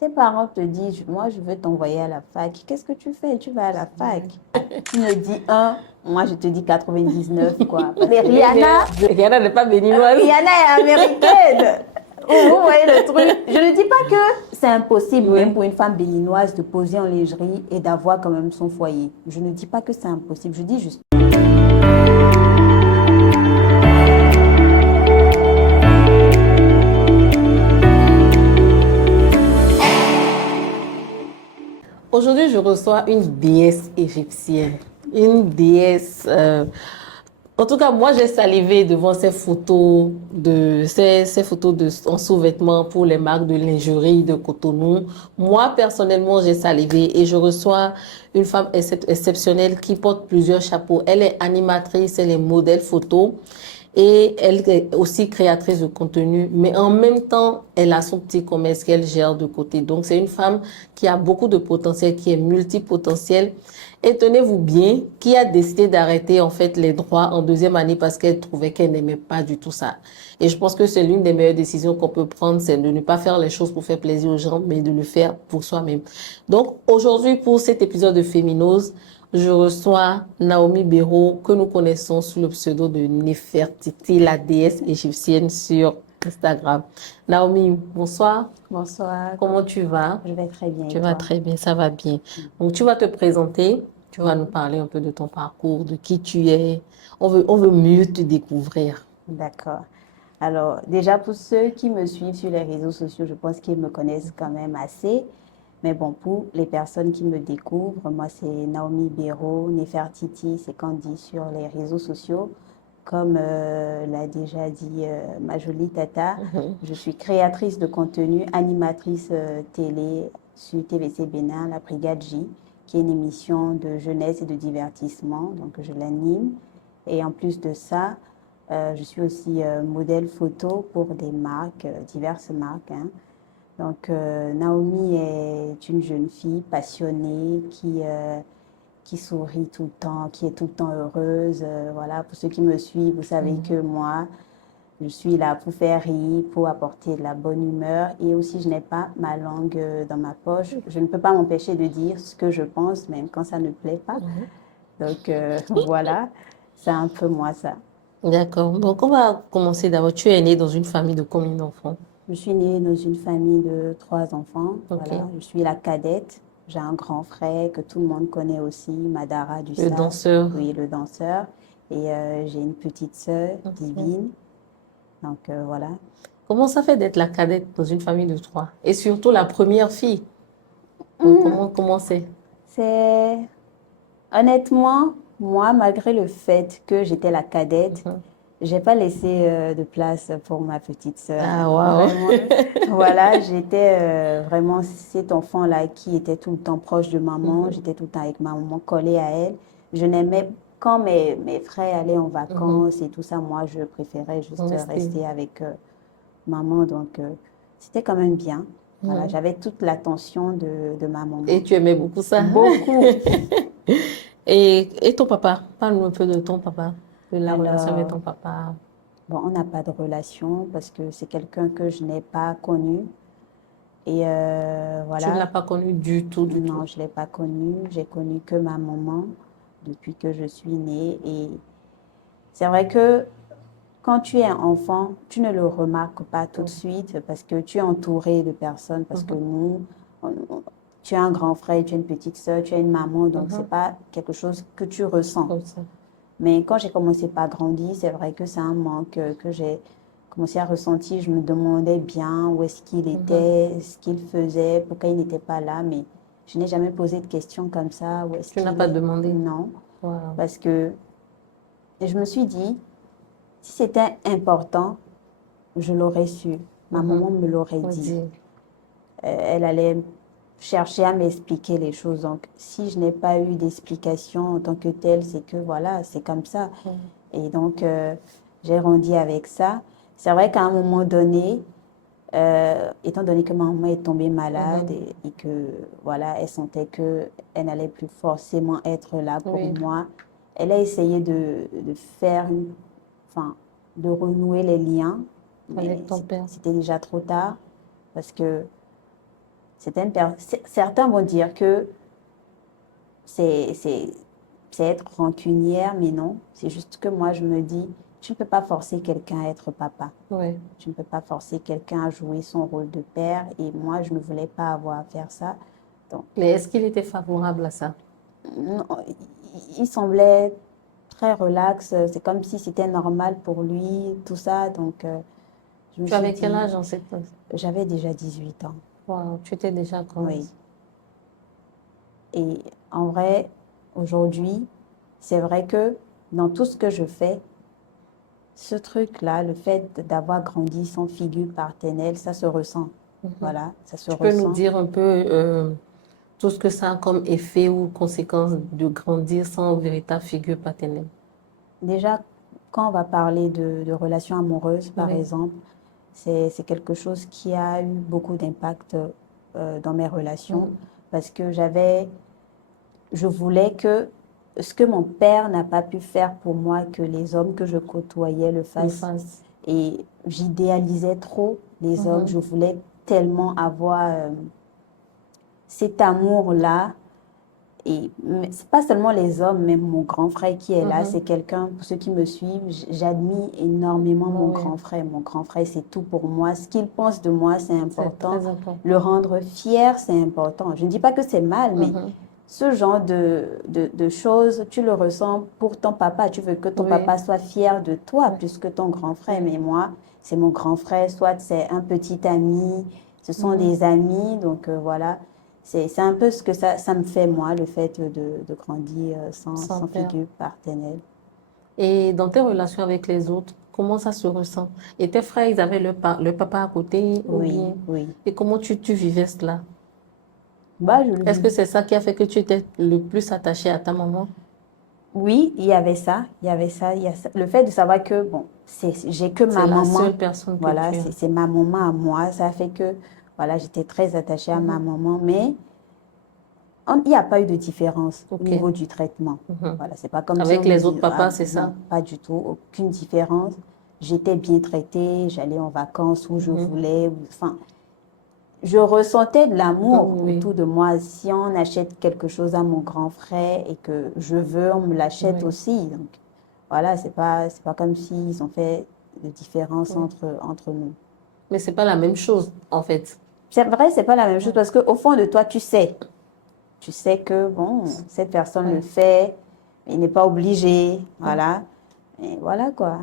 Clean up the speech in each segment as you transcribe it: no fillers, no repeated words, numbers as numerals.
Tes parents te disent, moi, je veux t'envoyer à la fac. Qu'est-ce que tu fais? Tu vas à la fac. Tu me dis un, moi, je te dis 99, quoi. Mais Rihanna n'est pas béninoise. Rihanna est américaine. Vous voyez le truc? Je ne dis pas que c'est impossible, même Oui. pour une femme béninoise, de poser en lingerie et d'avoir quand même son foyer. Je ne dis pas que c'est impossible. Je dis juste. Aujourd'hui, je reçois une déesse égyptienne. Une déesse. En tout cas, moi, j'ai salivé devant ces photos en sous-vêtements pour les marques de lingerie de Cotonou. Moi, personnellement, j'ai salivé et je reçois une femme exceptionnelle qui porte plusieurs chapeaux. Elle est animatrice, elle est modèle photo. Et elle est aussi créatrice de contenu, mais en même temps, elle a son petit commerce qu'elle gère de côté. Donc, c'est une femme qui a beaucoup de potentiel, qui est multipotentielle. Et tenez-vous bien, qui a décidé d'arrêter en fait les droits en deuxième année parce qu'elle trouvait qu'elle n'aimait pas du tout ça. Et je pense que c'est l'une des meilleures décisions qu'on peut prendre, c'est de ne pas faire les choses pour faire plaisir aux gens, mais de le faire pour soi-même. Donc, aujourd'hui, pour cet épisode de Féminose, je reçois Naomi Béraud, que nous connaissons sous le pseudo de Néfertiti, la déesse égyptienne sur Instagram. Naomi, bonsoir. Bonsoir, Comment tu vas? je vais très bien Tu et vas toi? très bien, ça va bien. Donc, tu vas te présenter, tu vas nous parler un peu de ton parcours, de qui tu es. On veut mieux te découvrir. D'accord. Alors, déjà, pour ceux qui me suivent sur les réseaux sociaux, je pense qu'ils me connaissent quand même assez. Mais bon, pour les personnes qui me découvrent, moi, c'est Naomi Béraud, Néfertiti, c'est qu'on dit sur les réseaux sociaux. Comme l'a déjà dit ma jolie tata, Mhm. je suis créatrice de contenu, animatrice télé sur TVC Bénin, La Brigade J, qui est une émission de jeunesse et de divertissement. Donc, je l'anime. Et en plus de ça, je suis aussi modèle photo pour des marques, diverses marques, hein. Donc, Naomi est une jeune fille passionnée qui sourit tout le temps, qui est tout le temps heureuse. Voilà, pour ceux qui me suivent, vous savez que moi, je suis là pour faire rire, pour apporter de la bonne humeur. Et aussi, je n'ai pas ma langue dans ma poche. Je ne peux pas m'empêcher de dire ce que je pense, même quand ça ne plaît pas. Mhm. Donc, voilà, c'est un peu moi ça. D'accord. Donc, on va commencer d'abord. Tu es née dans une famille de combien d'enfants? Je suis née dans une famille de trois enfants. Voilà, Ok. je suis la cadette. J'ai un grand frère que tout le monde connaît aussi, Madara Le Dussas, danseur. oui, le danseur. Et j'ai une petite sœur, Ok. Divine. Donc voilà. Comment ça fait d'être la cadette dans une famille de trois? Et surtout la première fille. Donc, Hum, comment c'est? c'est honnêtement, moi, malgré le fait que j'étais la cadette, Mhm. j'ai pas laissé de place pour ma petite sœur, Ah, hein. waouh. Vraiment, voilà, j'étais vraiment cet enfant-là qui était tout le temps proche de maman. Mhm. J'étais tout le temps avec ma maman, collée à elle. Je n'aimais quand mes frères allaient en Mhm. vacances et tout ça, moi, je préférais juste Restez. rester avec maman. Donc, c'était quand même bien. Voilà, Mhm. j'avais toute l'attention de ma maman. Et tu aimais beaucoup ça. Beaucoup. Et ton papa? Parle-nous un peu de ton papa, de la relation avec Alors, ton papa. bon, on n'a pas de relation parce que c'est quelqu'un que je n'ai pas connu. Et Tu ne l'as voilà, pas connu du tout, du tout. non, je ne l'ai pas connu. J'ai connu que ma maman depuis que je suis née. Et c'est vrai que quand tu es un enfant, tu ne le remarques pas tout de Mhm. suite parce que tu es entouré de personnes. Parce que Mhm. nous, tu as un grand frère, tu as une petite sœur, tu as une maman. Donc, c'est Mhm. pas quelque chose que tu ressens. Comme ça. Mais quand j'ai commencé par grandir, c'est vrai que c'est un manque que j'ai commencé à ressentir. Je me demandais bien où est-ce qu'il Mhm. était, ce qu'il faisait, pourquoi il n'était pas là. Mais je n'ai jamais posé de questions comme ça. Où est-ce Tu n'as qu'il pas est? demandé. Non. Wow. Parce que je me suis dit, si c'était important, je l'aurais su. Ma Mhm. maman me l'aurait On dit. dit. Elle allait chercher à m'expliquer les choses. Donc, si je n'ai pas eu d'explication en tant que telle, c'est que voilà, c'est comme ça. Mhm. Et donc, j'ai grandi avec ça. C'est vrai qu'à un moment donné, étant donné que ma maman est tombée malade Mhm. et que voilà, elle sentait que elle n'allait plus forcément être là pour Oui, moi, elle a essayé de faire enfin, de renouer les liens, mais avec ton père. c'était déjà trop tard parce que Certains vont dire que c'est être rancunière, mais non. C'est juste que moi, je me dis, tu ne peux pas forcer quelqu'un à être papa. Oui. Tu ne peux pas forcer quelqu'un à jouer son rôle de père. Et moi, je ne voulais pas avoir à faire ça. Donc, Mais est-ce qu'il était favorable à ça? non, il semblait très relax. C'est comme si c'était normal pour lui, tout ça. Donc, je me Tu suis avais quel dit, âge en cette phase? j'avais déjà 18 ans. Wow, tu étais déjà grande. Oui. Et en vrai, aujourd'hui, c'est vrai que dans tout ce que je fais, ce truc-là, le fait d'avoir grandi sans figure paternelle, ça se ressent. Voilà, ça se Tu peux nous ressent. dire un peu tout ce que ça a comme effet ou conséquence de grandir sans véritable figure paternelle? Déjà, quand on va parler de relations amoureuses, par Oui. exemple, c'est quelque chose qui a eu beaucoup d'impact dans mes relations parce que je voulais que ce que mon père n'a pas pu faire pour moi, que les hommes que je côtoyais le Le fassent. phase. Et j'idéalisais trop les hommes. Je voulais tellement avoir cet amour-là. Et c'est pas seulement les hommes, même mon grand frère qui est là, c'est quelqu'un, pour ceux qui me suivent, j'admire énormément mon Oui. grand frère. Mon grand frère, c'est tout pour moi. Ce qu'il pense de moi, c'est C'est important. très important. Le rendre fier, c'est important. Je ne dis pas que c'est mal, mais ce genre de choses, tu le ressens pour ton papa. Tu veux que ton Oui. papa soit fier de toi plus que ton grand frère. Mais moi, c'est mon grand frère, soit c'est un petit ami, ce sont des amis. Donc voilà. C'est un peu ce que ça me fait, moi, le fait de grandir Sans sans père. figure paternelle. Et dans tes relations avec les autres, comment ça se ressent? Et tes frères, ils avaient le papa à côté ou Oui, bien? oui. Et comment tu vivais cela? Bah, je le Est-ce que vis. c'est ça qui a fait que tu étais le plus attaché à ta maman? Oui, il y avait ça, il y avait ça, il y a ça. Le fait de savoir que, bon, j'ai que C'est ma la maman, seule personne que voilà, tu as. c'est ma maman à moi, ça fait que, voilà, j'étais très attachée à ma maman, mais il n'y a pas eu de différence au Ok. niveau du traitement. Voilà, c'est pas comme si on Avec me les autres dit, ah, papas, c'est non, ça? pas du tout, aucune différence. J'étais bien traitée, j'allais en vacances où je voulais, enfin, je ressentais de l'amour Oui. autour de moi. Si on achète quelque chose à mon grand frère et que je veux, on me l'achète Oui. aussi. Donc, voilà, c'est pas comme s'ils ont fait de différence entre nous. Mais c'est pas la même chose, en fait. C'est vrai, c'est pas la même chose parce qu'au fond de toi, tu sais que, bon, cette personne le Ouais. fait, mais il n'est pas obligé. Voilà. Et voilà quoi.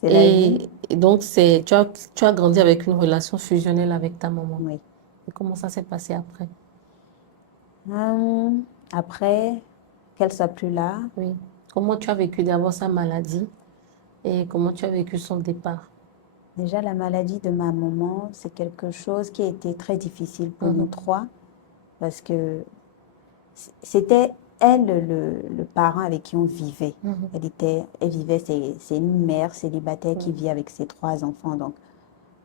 C'est la vie. Et donc, tu as grandi avec une relation fusionnelle avec ta maman. Oui. Et comment ça s'est passé après? Après, qu'elle soit plus là, Oui. Comment tu as vécu d'abord sa maladie et comment tu as vécu son départ? déjà, la maladie de ma maman, c'est quelque chose qui a été très difficile pour nous trois parce que c'était elle le parent avec qui on vivait. Elle vivait, c'est une mère célibataire qui vit avec ses trois enfants. Donc,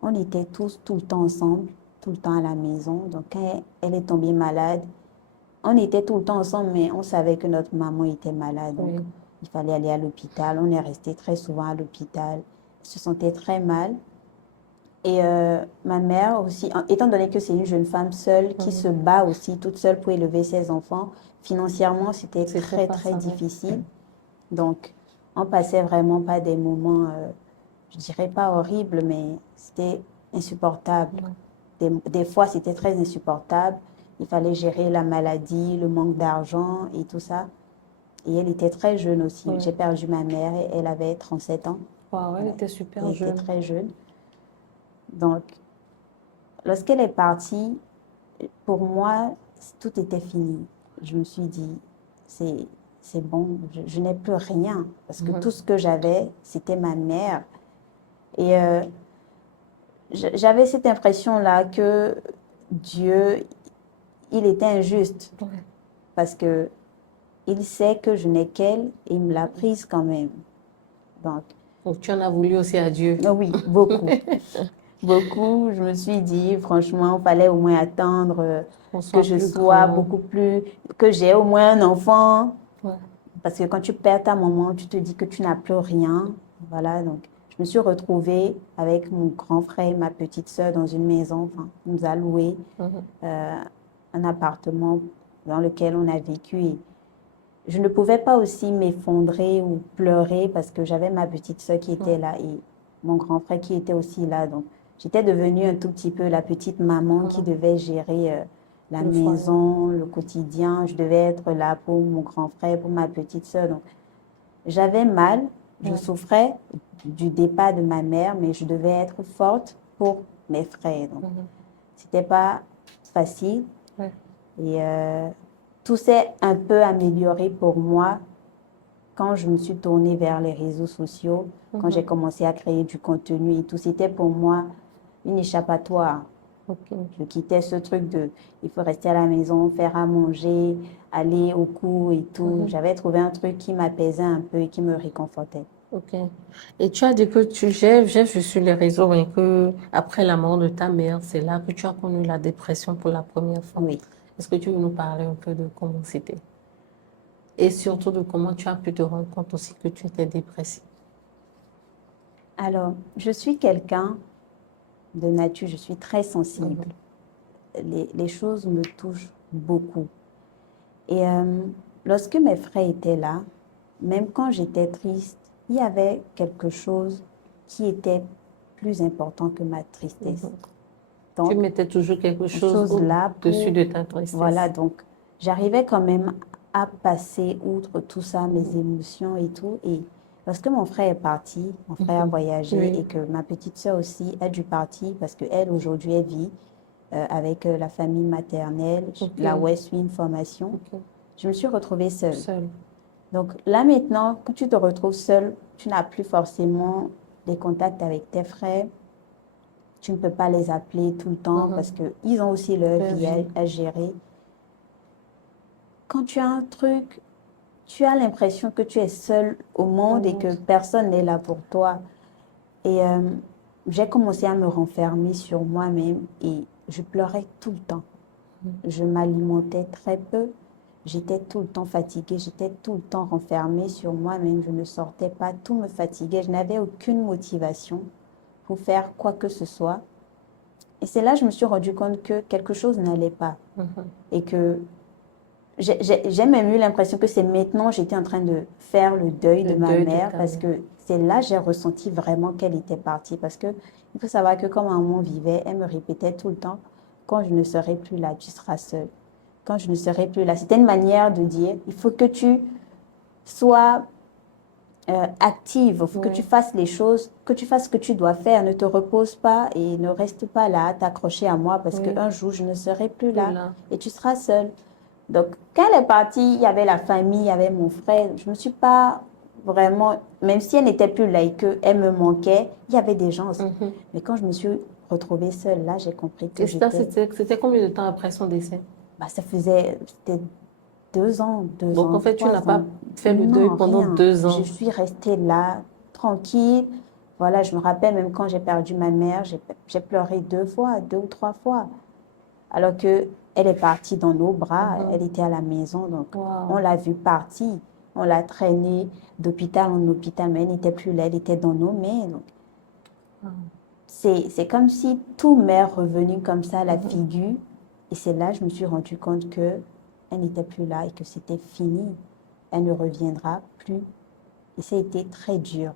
on était tous tout le temps ensemble, tout le temps à la maison. Donc, quand elle est tombée malade, on était tout le temps ensemble, mais on savait que notre maman était malade. Donc, il fallait aller à l'hôpital. On est resté très souvent à l'hôpital. Elle se sentait très mal. Et ma mère aussi, étant donné que c'est une jeune femme seule qui se bat aussi toute seule pour élever ses enfants, financièrement, c'était C'était très, pas très ça, oui. difficile. Donc, on passait vraiment pas des moments, je dirais pas horribles, mais c'était insupportable. Des fois, c'était très insupportable. Il fallait gérer la maladie, le manque d'argent et tout ça. Et elle était très jeune aussi. J'ai perdu ma mère et elle avait 37 ans. Wow, elle était super Elle était jeune. très jeune. Donc, lorsqu'elle est partie, pour moi, tout était fini. Je me suis dit, c'est bon, je n'ai plus rien. Parce que tout ce que j'avais, c'était ma mère. Et j'avais cette impression-là que Dieu, il était injuste. Parce que il sait que je n'ai qu'elle et il me l'a prise quand même. Donc, tu en as voulu aussi à Dieu. Oui, beaucoup. Beaucoup. Je me suis dit, franchement, il fallait au moins attendre On que soit je plus sois grand. beaucoup plus, que j'ai au moins un enfant. Ouais. Parce que quand tu perds ta maman, tu te dis que tu n'as plus rien. Voilà, donc je me suis retrouvée avec mon grand frère et ma petite sœur dans une maison. Enfin, on nous a loué un appartement dans lequel on a vécu. Et je ne pouvais pas aussi m'effondrer ou pleurer parce que j'avais ma petite sœur qui était là et mon grand frère qui était aussi là. Donc, j'étais devenue un tout petit peu la petite maman qui devait gérer la maison, le quotidien. Je devais être là pour mon grand frère, pour ma petite sœur. Donc, j'avais mal, je souffrais du départ de ma mère, mais je devais être forte pour mes frères. Donc, c'était pas facile. Et tout s'est un peu amélioré pour moi quand je me suis tournée vers les réseaux sociaux, quand j'ai commencé à créer du contenu et tout. C'était pour moi une échappatoire. Je quittais ce truc de il faut rester à la maison, faire à manger, aller au cours et tout. J'avais trouvé un truc qui m'apaisait un peu et qui me réconfortait. Ok. Et tu as dit que j'ai vu sur les réseaux hein, que après la mort de ta mère, c'est là que tu as connu la dépression pour la première fois. Oui. Est-ce que tu veux nous parler un peu de comment c'était? Et surtout de comment tu as pu te rendre compte aussi que tu étais dépressive? Alors, je suis quelqu'un de nature, je suis très sensible. Les choses me touchent beaucoup. Et lorsque mes frères étaient là, même quand j'étais triste, il y avait quelque chose qui était plus important que ma tristesse. Donc, tu mettais toujours quelque chose là au-dessus de ta tristesse. Voilà, donc j'arrivais quand même à passer outre tout ça, mes émotions et tout. Et lorsque mon frère est parti, mon frère a voyagé et que ma petite sœur aussi a dû partir parce qu'elle, aujourd'hui, elle vit avec la famille maternelle, là où elle suit une formation. Je me suis retrouvée seule. Donc là maintenant, quand tu te retrouves seule, tu n'as plus forcément des contacts avec tes frères. Tu ne peux pas les appeler tout le temps parce qu'ils ont aussi leur vie à gérer. Quand tu as un truc, tu as l'impression que tu es seule au monde et que personne n'est là pour toi. Et j'ai commencé à me renfermer sur moi-même et je pleurais tout le temps. Je m'alimentais très peu. J'étais tout le temps fatiguée, j'étais tout le temps renfermée sur moi-même. Je ne sortais pas, tout me fatiguait. Je n'avais aucune motivation pour faire quoi que ce soit. Et c'est là que je me suis rendu compte que quelque chose n'allait pas. Et que j'ai même eu l'impression que c'est maintenant j'étais en train de faire le deuil de ma mère parce que c'est là que j'ai ressenti vraiment qu'elle était partie. Parce que il faut savoir que quand maman vivait, elle me répétait tout le temps, quand je ne serai plus là, tu seras seule. Quand je ne serai plus là. C'était une manière de dire, il faut que tu sois active, il faut que tu fasses les choses, que tu fasses ce que tu dois faire. Ne te repose pas et ne reste pas là, t'accrocher à moi parce qu'un jour, je ne serai plus là et tu seras seule. Donc, quand elle est partie, il y avait la famille, il y avait mon frère. Je ne me suis pas vraiment, même si elle n'était plus là et qu'elle me manquait, il y avait des gens. Mais quand je me suis retrouvée seule, là, j'ai compris que c'était combien de temps après son décès? Bah, c'était 2 ans, 2 Donc, ans. en fait, tu n'as pas ans. fait le deuil pendant Rien. 2 ans. Je suis restée là, tranquille. Voilà, je me rappelle même quand j'ai perdu ma mère, j'ai pleuré 2 fois, 2 ou 3 fois. Alors que elle est partie dans nos bras, elle était à la maison, donc on l'a vue partir. On l'a traînée d'hôpital en hôpital, mais elle n'était plus là, elle était dans nos mains. Donc, c'est comme si tout m'est revenu comme ça à la figure. Et c'est là que je me suis rendu compte que elle n'était plus là et que c'était fini. Elle ne reviendra plus. Et ça a été très dur.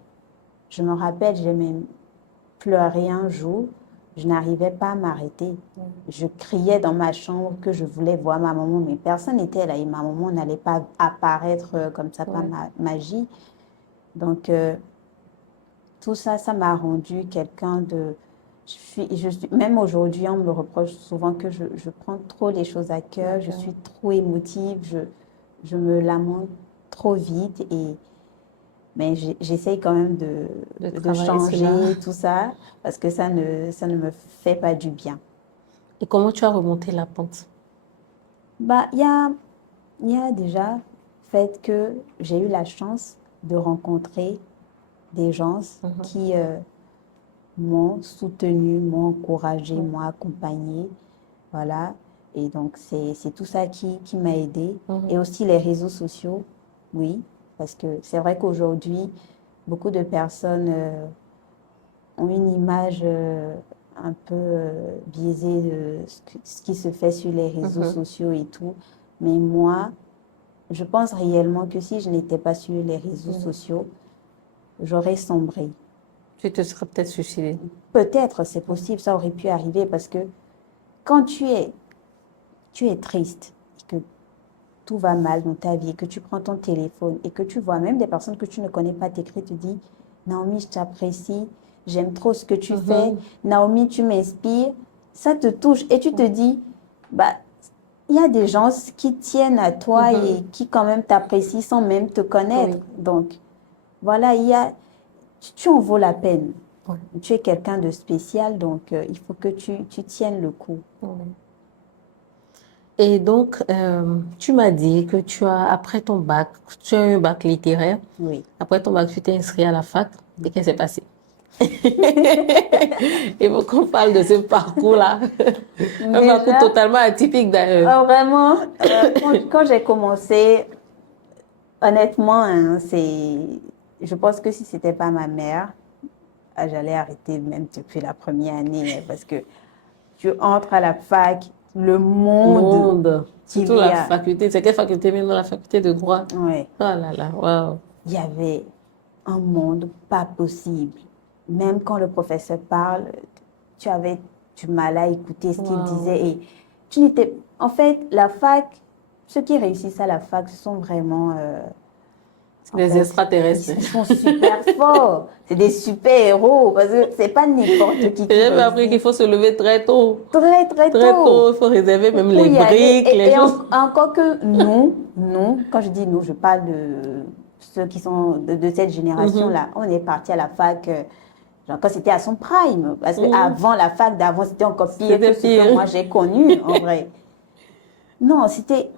Je me rappelle, j'ai même pleuré un jour. Je n'arrivais pas à m'arrêter. Je criais dans ma chambre que je voulais voir ma maman, mais personne n'était là et ma maman n'allait pas apparaître comme ça par magie. Donc, tout ça, ça m'a rendu quelqu'un de... même aujourd'hui, on me reproche souvent que je prends trop les choses à cœur, je suis trop émotive, je me lamente trop vite mais j'essaye quand même de changer tout ça parce que ça ne me fait pas du bien. Et comment tu as remonté la pente? Bah, il y a déjà le fait que j'ai eu la chance de rencontrer des gens qui m'ont soutenue, m'ont encouragée, m'ont accompagnée. Voilà. Et donc, c'est tout ça qui m'a aidée. Et aussi les réseaux sociaux, oui. Parce que c'est vrai qu'aujourd'hui, beaucoup de personnes ont une image un peu biaisée de ce qui se fait sur les réseaux sociaux et tout. Mais moi, je pense réellement que si je n'étais pas sur les réseaux sociaux, j'aurais sombré. Tu te serais peut-être suicidé. Peut-être, c'est possible, ça aurait pu arriver parce que quand tu es triste et que tout va mal dans ta vie, que tu prends ton téléphone et que tu vois même des personnes que tu ne connais pas t'écrire, te disent Naomi, je t'apprécie, j'aime trop ce que tu fais, Naomi, tu m'inspires, ça te touche et tu te dis, bah, il y a des gens qui tiennent à toi et qui quand même t'apprécient sans même te connaître. Oui. Donc, voilà, tu en vaux la peine. Oui. Tu es quelqu'un de spécial, donc il faut que tu tiennes le coup. Oui. Et donc, tu m'as dit que après ton bac, tu as eu un bac littéraire. Oui. Après ton bac, tu t'es inscrit à la fac. Et qu'est-ce qui s'est passé? Il faut qu'on parle de ce parcours-là. Un parcours totalement atypique d'ailleurs. Vraiment, quand j'ai commencé, honnêtement, hein, je pense que si c'était pas ma mère, j'allais arrêter même depuis la première année hein, parce que tu entres à la fac, le monde Surtout la faculté. C'est quelle faculté? Même la faculté de droit. Ouais. Oh là là, waouh. Il y avait un monde pas possible. Même quand le professeur parle, tu avais du mal à écouter ce qu'il disait. Et tu n'étais... En fait, la fac, ceux qui réussissent à la fac, ce sont vraiment... les extraterrestres. Ils sont super forts. C'est des super-héros. Parce que c'est pas n'importe qui J'ai appris qu'il faut se lever très tôt. Très tôt. Il faut réserver même les briques, les choses. Encore que nous, quand je dis nous, je parle de ceux qui sont de cette génération-là. On est parti à la fac, genre quand c'était à son prime. Parce qu'avant, la fac d'avant, c'était encore pire que ce que moi j'ai connu, en vrai. Non,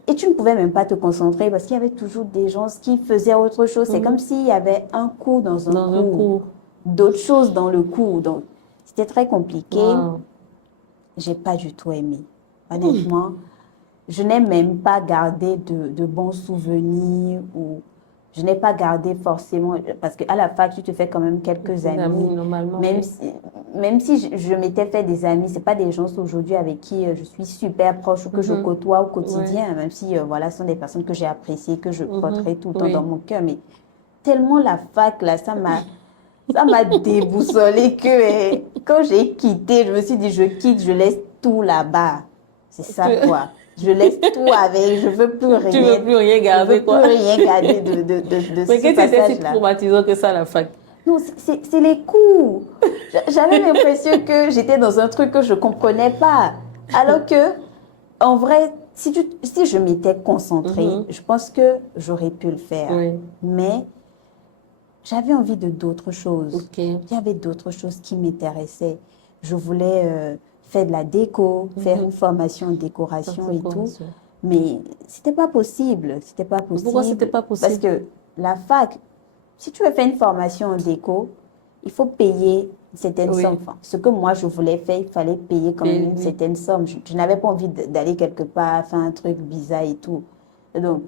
et tu ne pouvais même pas te concentrer parce qu'il y avait toujours des gens qui faisaient autre chose. C'est comme s'il y avait un cours dans un cours. D'autres choses dans le cours. Donc, c'était très compliqué. J'ai pas du tout aimé. Honnêtement, je n'ai même pas gardé de bons souvenirs ou je n'ai pas gardé forcément, parce qu'à la fac, tu te fais quand même quelques amis. Normalement. Même si je m'étais fait des amis, c'est pas des gens aujourd'hui avec qui je suis super proche ou que je côtoie au quotidien, même si voilà, ce sont des personnes que j'ai appréciées, que je porterai tout le temps dans mon cœur. Mais tellement la fac, là, ça m'a déboussolé que quand j'ai quitté, je me suis dit, je quitte, je laisse tout là-bas. C'est ça, quoi. Je laisse tout avec, je veux plus rien. Tu veux plus rien garder, quoi. Je veux plus rien garder de ce passage-là. Mais qu'est-ce que c'était si traumatisant que ça, la fac? Non, c'est les cours. J'avais l'impression que j'étais dans un truc que je comprenais pas. Alors que, en vrai, si je m'étais concentrée, je pense que j'aurais pu le faire. Oui. Mais j'avais envie de d'autres choses. Okay. Il y avait d'autres choses qui m'intéressaient. Je voulais faire de la déco, faire une formation en décoration et tout. Mais c'était pas possible. C'était pas possible. Pourquoi c'était pas possible? Parce que la fac, si tu veux faire une formation en déco, il faut payer une certaine somme. Enfin, ce que moi je voulais faire, il fallait payer quand même une certaine somme. Je n'avais pas envie d'aller quelque part, faire un truc bizarre et tout. Donc,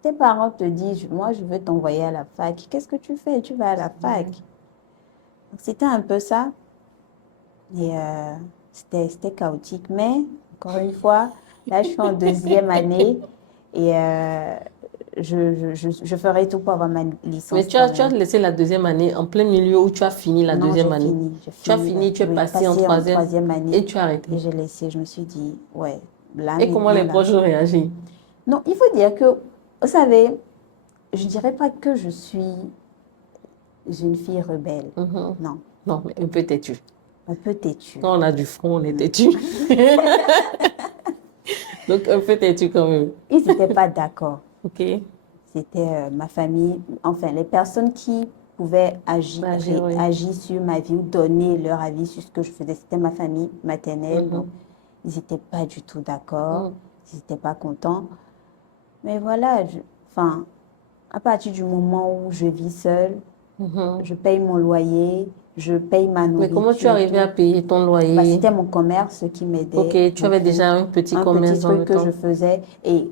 tes parents te disent, moi je veux t'envoyer à la fac. Qu'est-ce que tu fais? Tu vas à la fac. Donc, c'était un peu ça. Et c'était chaotique. Mais, encore une fois, là je suis en deuxième année et je ferai tout pour avoir ma licence. Mais tu as laissé la deuxième année en plein milieu où tu as fini la deuxième année. Tu as fini, tu es passé en troisième année et tu as arrêté. Et j'ai laissé, je me suis dit, ouais. Là, et comment les proches ont réagi? Non, il faut dire que, vous savez, je ne dirais pas que je suis une fille rebelle. Non. Non, mais un peu têtue. Un peu têtue. Quand on a du front, on est têtue. Donc, un peu têtue quand même. Ils n'étaient pas d'accord. Ok. C'était ma famille, enfin, les personnes qui pouvaient agir sur ma vie ou donner leur avis sur ce que je faisais. C'était ma famille maternelle. Donc, ils n'étaient pas du tout d'accord. Ils n'étaient pas contents. Mais voilà, à partir du moment où je vis seule, je paye mon loyer, je paye ma nourriture. Mais comment tu arrivais à payer ton loyer? C'était mon commerce qui m'aidait. Ok, tu avais déjà un petit commerce dans le temps. Un petit truc que je faisais. Et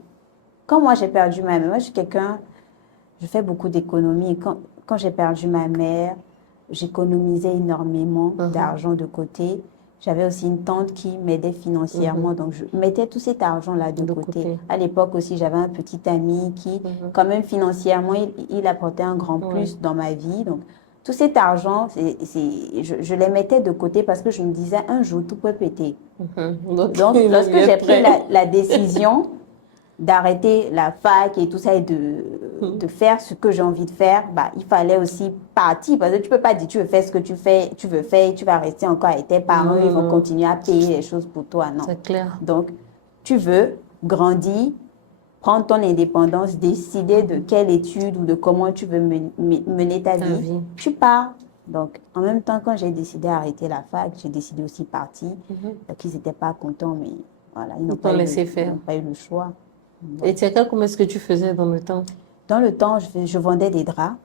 quand moi j'ai perdu ma mère, moi je suis quelqu'un, je fais beaucoup d'économies. Quand j'ai perdu ma mère, j'économisais énormément d'argent de côté. J'avais aussi une tante qui m'aidait financièrement, donc je mettais tout cet argent-là de côté. À l'époque aussi, j'avais un petit ami qui, quand même financièrement, il apportait un grand plus dans ma vie. Donc, tout cet argent, je les mettais de côté parce que je me disais, un jour, tout peut péter. Donc, lorsque j'ai pris la décision d'arrêter la fac et tout ça et de faire ce que j'ai envie de faire, bah, il fallait aussi partir parce que tu peux pas dire tu veux faire ce que tu veux faire et tu vas rester encore avec tes parents, ils vont continuer à payer les choses pour toi. Non. C'est clair. Donc, tu veux grandir, prendre ton indépendance, décider de quelle étude ou de comment tu veux mener ta vie, tu pars. Donc, en même temps, quand j'ai décidé d'arrêter la fac, j'ai décidé aussi de partir. Donc, ils n'étaient pas contents, mais voilà, ils n'ont pas eu le choix. Et comment est-ce que tu faisais dans le temps? Dans le temps, je vendais des draps.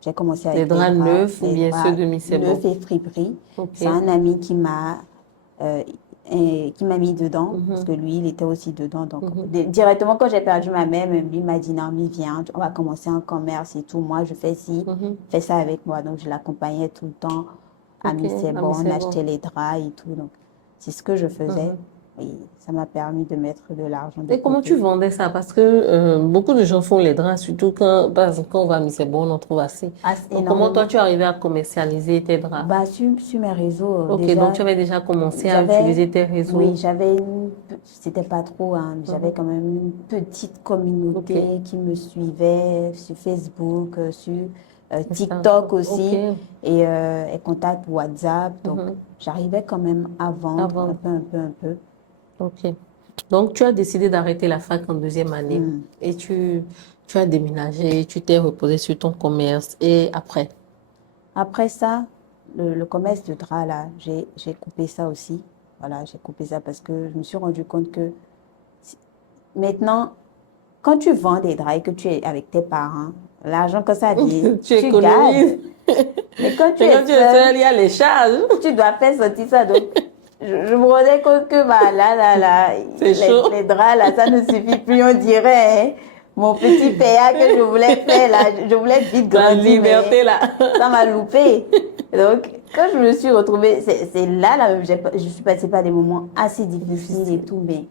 J'ai commencé avec des draps neufs ou bien ceux de Miss Ebon? Neufs et friperies. C'est un ami qui m'a mis dedans, parce que lui, il était aussi dedans. Donc, directement, quand j'ai perdu ma mère, lui m'a dit, non, mais viens, on va commencer un commerce et tout. Moi, je fais ci, fais ça avec moi. Donc, je l'accompagnais tout le temps à Miss Ebon, on achetait les draps et tout. Donc, c'est ce que je faisais. Et ça m'a permis de mettre de l'argent de côté. Et comment tu vendais ça? Parce que beaucoup de gens font les draps, surtout quand on va à Miss Ebon, on en trouve assez. Donc, comment toi, tu arrivais à commercialiser tes draps? Bah, sur mes réseaux. Ok, déjà, donc tu avais déjà commencé à utiliser tes réseaux? Oui, c'était pas trop, hein, j'avais quand même une petite communauté qui me suivait sur Facebook, sur TikTok aussi, et contact WhatsApp. Donc, j'arrivais quand même à vendre un peu. Ok. Donc, tu as décidé d'arrêter la fac en deuxième année et tu as déménagé, tu t'es reposé sur ton commerce. Et après? Après ça, le commerce de draps, là, j'ai coupé ça aussi. Voilà, j'ai coupé ça parce que je me suis rendu compte que maintenant, quand tu vends des draps et que tu es avec tes parents, l'argent que ça vient, tu gardes. Mais quand tu es seul, il y a les charges. Tu dois faire sortir ça. Donc, je me rendais compte que bah, les draps, là, ça ne suffit plus, on dirait. Hein. Mon petit PA que je voulais faire, là, je voulais vite grandir. La liberté, là. Ça m'a loupé. Donc, quand je me suis retrouvée, c'est là, je suis passée par des moments assez difficiles et tout, mais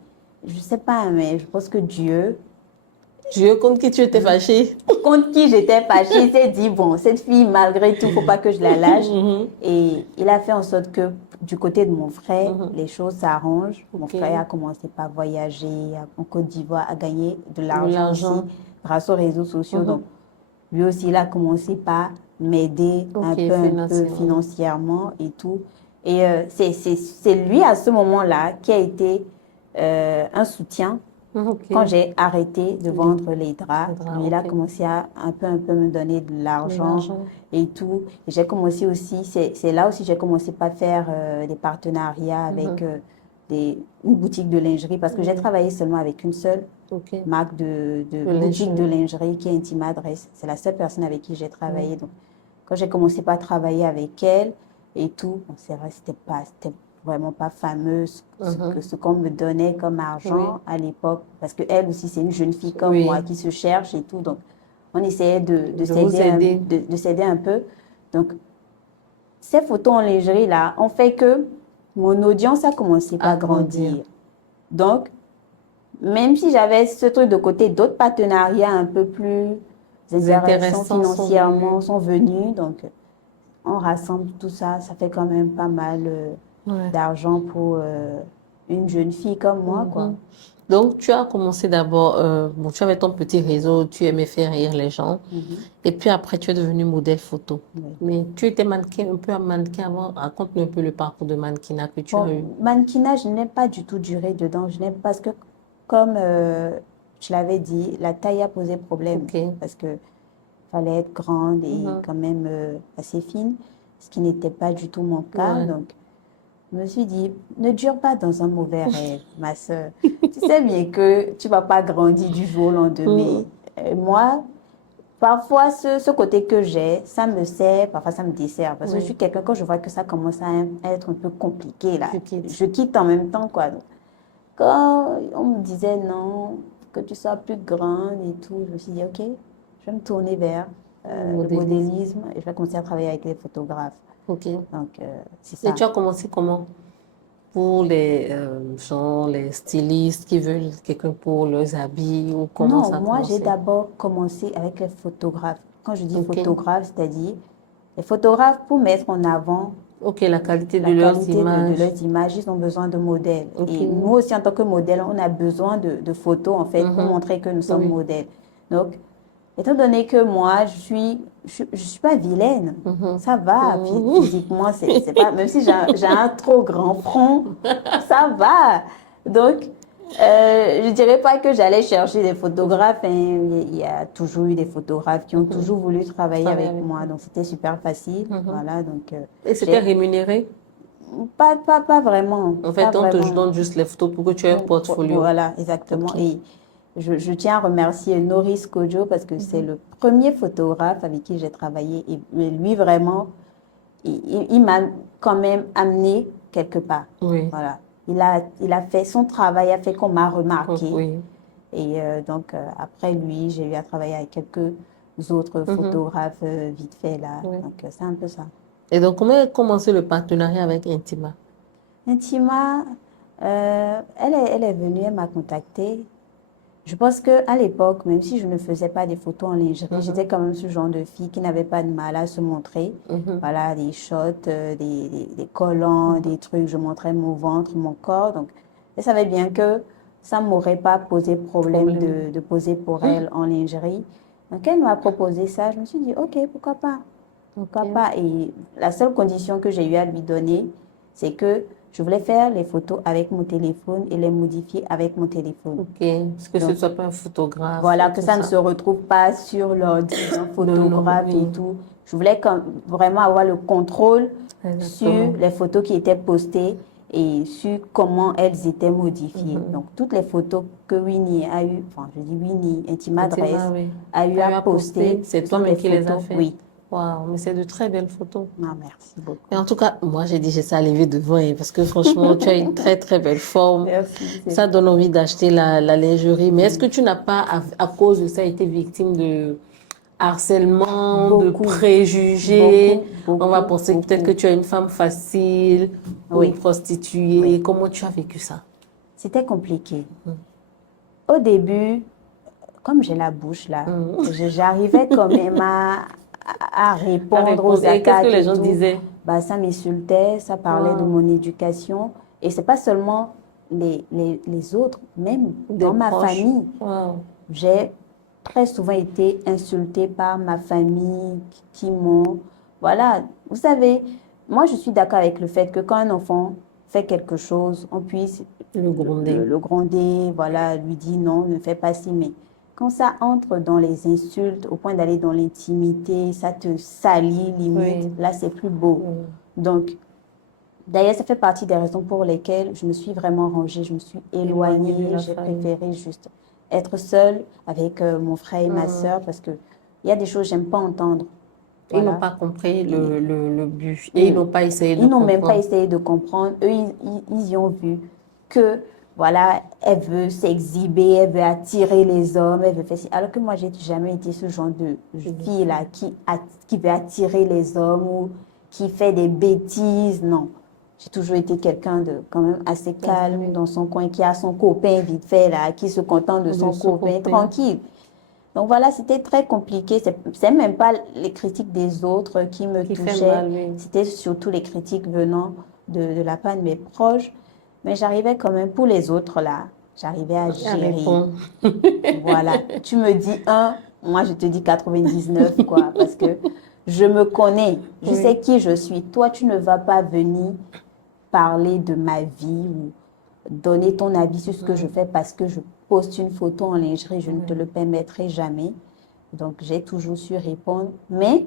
je sais pas, mais je pense que Dieu, contre qui tu étais fâchée? Contre qui j'étais fâchée, il s'est dit, bon, cette fille, malgré tout, il ne faut pas que je la lâche. Et il a fait en sorte que, du côté de mon frère, les choses s'arrangent. Mon frère a commencé par voyager en Côte d'Ivoire, à gagner de l'argent aussi, grâce aux réseaux sociaux. Donc, lui aussi, il a commencé par m'aider un peu financièrement et tout. Et c'est lui, à ce moment-là, qui a été un soutien. Quand j'ai arrêté de vendre les draps, lui, il a commencé à un peu me donner de l'argent et tout. Et j'ai commencé aussi, c'est là aussi j'ai commencé par faire des partenariats avec une boutique de lingerie parce que j'ai travaillé seulement avec une seule marque de boutique de lingerie qui est Intima Dress. C'est la seule personne avec qui j'ai travaillé. Donc, quand j'ai commencé par travailler avec elle et tout, bon, c'est vrai, c'était vraiment pas fameuse ce qu'on me donnait comme argent à l'époque parce que elle aussi c'est une jeune fille comme moi qui se cherche et tout, donc on essayait de s'aider un peu. Donc ces photos en lingerie là ont fait que mon audience a commencé à grandir. Donc même si j'avais ce truc de côté, d'autres partenariats un peu plus intéressants financièrement sont venus, donc on rassemble tout ça, ça fait quand même pas mal d'argent pour une jeune fille comme moi, quoi. Donc, tu as commencé d'abord, tu avais ton petit réseau, tu aimais faire rire les gens. Et puis après, tu es devenue modèle photo. Mais tu étais mannequin, un peu mannequin avant. Raconte-nous un peu le parcours de mannequinat que tu as eu. Mannequinat, je n'ai pas du tout duré dedans. Je n'aime parce que, comme je l'avais dit, la taille a posé problème. Parce que fallait être grande et quand même assez fine, ce qui n'était pas du tout mon cas. Donc, je me suis dit, ne dure pas dans un mauvais rêve, ma soeur. Tu sais bien que tu ne vas pas grandir du jour au lendemain. Moi, parfois, ce côté que j'ai, ça me sert, parfois ça me dessert. Parce que je suis quelqu'un, quand je vois que ça commence à être un peu compliqué, là, je quitte en même temps, quoi. Donc, quand on me disait non, que tu sois plus grande et tout, je me suis dit, OK, je vais me tourner vers le modélisme, et je vais commencer à travailler avec les photographes. Ok. Donc, c'est ça. Et tu as commencé comment? Pour les gens, les stylistes qui veulent quelqu'un pour leurs habits ou comment Non, ça a moi, j'ai commencé? d'abord commencé avec les photographes. Quand je dis Ok. photographes, c'est-à-dire les photographes pour mettre en avant Ok, la qualité la de leurs qualité de images. leurs images, ils ont besoin de modèles. Ok. Et nous aussi, en tant que modèles, on a besoin de photos, en fait, pour montrer que nous sommes Oui. modèles. Donc, étant donné que moi, je suis pas vilaine, ça va, physiquement, c'est pas, même si j'ai un trop grand front, ça va. Donc, je dirais pas que j'allais chercher des photographes, hein. Il y a toujours eu des photographes qui ont toujours voulu travailler Travailler avec avec moi, donc c'était super facile, voilà, donc Et c'était j'ai rémunéré? pas vraiment, En pas fait, on te vraiment. donne juste les photos pour que tu aies un portfolio. Voilà, exactement. Ok. Et je tiens à remercier Norris Kojo parce que c'est le premier photographe avec qui j'ai travaillé. Et lui, vraiment, il m'a quand même amené quelque part. Oui. Voilà. Il a fait son travail, a fait qu'on m'a remarqué. Oui. Et donc, après lui, j'ai eu à travailler avec quelques autres photographes vite fait là. Oui. Donc, c'est un peu ça. Et donc, comment a commencé le partenariat avec Intima? Intima, elle est venue, elle m'a contactée. Je pense qu'à l'époque, même si je ne faisais pas des photos en lingerie, j'étais quand même ce genre de fille qui n'avait pas de mal à se montrer. Voilà, des shots, des collants, des trucs. Je montrais mon ventre, mon corps. Donc, elle savait bien que ça ne m'aurait pas posé problème de poser pour elle en lingerie. Donc, elle m'a proposé ça. Je me suis dit, OK, pourquoi pas? Pourquoi pas? Et la seule condition que j'ai eu à lui donner, c'est que je voulais faire les photos avec mon téléphone et les modifier avec mon téléphone. Ok, parce que ce ne Donc, soit pas un photographe. voilà, et que tout ça ne se retrouve pas sur l'ordi d'un Non, photographe et oui, tout. Je voulais vraiment avoir le contrôle sur exactement. les photos qui étaient postées et sur comment elles étaient modifiées. Donc, toutes les photos que Winnie a eu, enfin, je dis Winnie, Intima Intima, Dress, oui. a eu Tu as à eu à poster, poster, c'est ce sont des toi-même qui les as photos, fait. oui. Waouh, mais c'est de très belles photos. Non, merci beaucoup. Et en tout cas, moi, j'ai dit, j'ai salivé devant, hein, parce que franchement, tu as une très, très belle forme. Merci. Ça donne envie d'acheter la lingerie. Mais est-ce que tu n'as pas, à cause de ça, été victime de harcèlement, de Beaucoup, préjugés? On va beaucoup, penser que peut-être que beaucoup. tu es une femme facile ou une Oui, prostituée. oui. Comment tu as vécu ça? C'était compliqué. Au début, comme j'ai la bouche là, j'arrivais quand même à répondre aux Et qu'est-ce que attaques les et gens tout. disaient? Bah, ça m'insultait, ça parlait de Waouh, mon éducation. Et c'est pas seulement les autres, même des dans ma proches. famille. Waouh. J'ai très souvent été insultée par ma famille qui m'ont... Voilà, vous savez, moi je suis d'accord avec le fait que quand un enfant fait quelque chose, on puisse Le gronder. le gronder, voilà, lui dire non, ne fais pas ci, mais quand ça entre dans les insultes, au point d'aller dans l'intimité, ça te salit limite, Oui. là c'est plus beau. Donc, d'ailleurs, ça fait partie des raisons pour lesquelles je me suis vraiment rangée, je me suis Éloigné de éloignée, la j'ai famille. préféré juste être seule avec mon frère et ma sœur parce que il y a des choses que j'aime pas entendre. Ils n'ont Voilà. pas compris Et, le but. Et ils n'ont pas essayé de ils n'ont même pas comprendre. essayé de comprendre. Eux, ils y ont vu que, voilà, elle veut s'exhiber, elle veut attirer les hommes, elle veut faire ci. Alors que moi, j'ai jamais été ce genre de fille-là qui veut attirer les hommes ou qui fait des bêtises. Non. J'ai toujours été quelqu'un de quand même assez calme Oui. dans son coin, qui a son copain vite fait, là, qui se contente de De son ce copain côté. tranquille. Donc voilà, c'était très compliqué. C'est même pas les critiques des autres qui me Qui fait touchaient. mal, oui. C'était surtout les critiques venant de la part de mes proches. Mais j'arrivais quand même, pour les autres là, j'arrivais à À gérer. répondre. Voilà. Tu me dis un, moi je te dis 99, quoi. Parce que je me connais. Je Oui. sais qui je suis. Toi, tu ne vas pas venir parler de ma vie ou donner ton avis sur ce que je fais parce que je poste une photo en lingerie, je ne te le permettrai jamais. Donc, j'ai toujours su répondre. Mais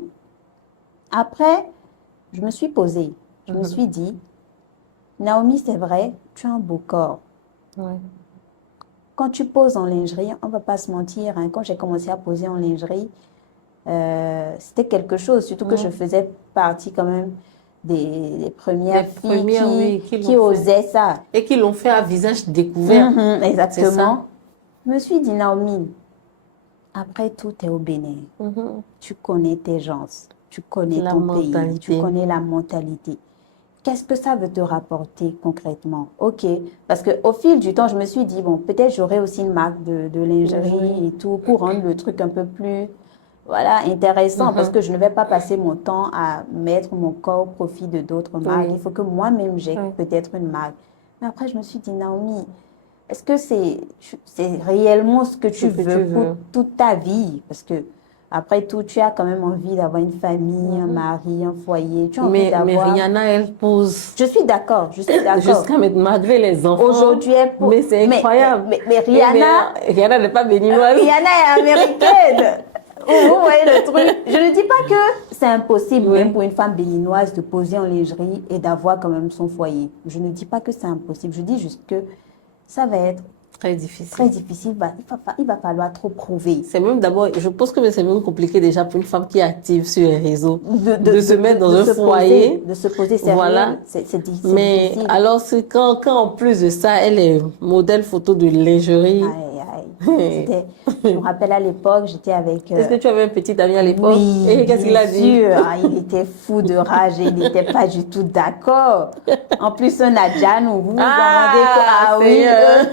après, je me suis posée. Je me suis dit, Naomi, c'est vrai, tu as un beau corps. Oui. Quand tu poses en lingerie, on ne va pas se mentir, hein, quand j'ai commencé à poser en lingerie, c'était quelque chose, surtout que je faisais partie quand même des Les premières filles premières, oui, qui qui l'ont fait. osaient ça. Et qui l'ont fait à visage découvert. C'est ça. Exactement. Je me suis dit, Naomi, après tout est au Bénin. Mhm. Tu connais tes gens, tu connais La ton pays, tu mentalité. connais la mentalité. Qu'est-ce que ça veut te rapporter concrètement? Ok, parce qu'au fil du temps, je me suis dit, bon, peut-être j'aurai aussi une marque de lingerie et tout pour rendre le truc un peu plus, voilà, intéressant, parce Mhm. que je ne vais pas passer mon temps à mettre mon corps au profit de d'autres marques. Oui. Il faut que moi-même, j'ai Oui. peut-être une marque. Mais après, je me suis dit, Naomi, est-ce que c'est réellement ce que Ce tu que veux tu pour veux. toute ta vie? Parce que après tout, tu as quand même envie d'avoir une famille, un Mhm. mari, un foyer. Tu as envie Mais d'avoir... Rihanna, elle pose Je suis d'accord. jusqu'à maintenant, malgré les enfants. Aujourd'hui, elle Mais c'est incroyable. mais Et Rihanna, mais Rihanna n'est pas béninoise. Rihanna est américaine. Vous voyez le truc. Je ne dis pas que c'est impossible, même Oui, pour une femme béninoise, de poser en lingerie et d'avoir quand même son foyer. Je ne dis pas que c'est impossible. Je dis juste que ça va être très très difficile. difficile. Il va falloir trop prouver. C'est même d'abord, je pense que c'est même compliqué déjà pour une femme qui est active sur les réseaux de se mettre dans un foyer. De se poser, c'est Voilà. réel, c'est Mais difficile. alors, quand en plus de ça, elle est modèle photo de lingerie. Aïe, aïe. Je me rappelle à l'époque, j'étais avec... Est-ce que tu avais un petit ami à l'époque? oui, Et qu'est-ce qu'il bien a dit? sûr. Ah, il était fou de rage et il n'était pas du tout d'accord. En plus, un Adjan, vous vous demandez quoi? Ah, Ah oui, Seigneur.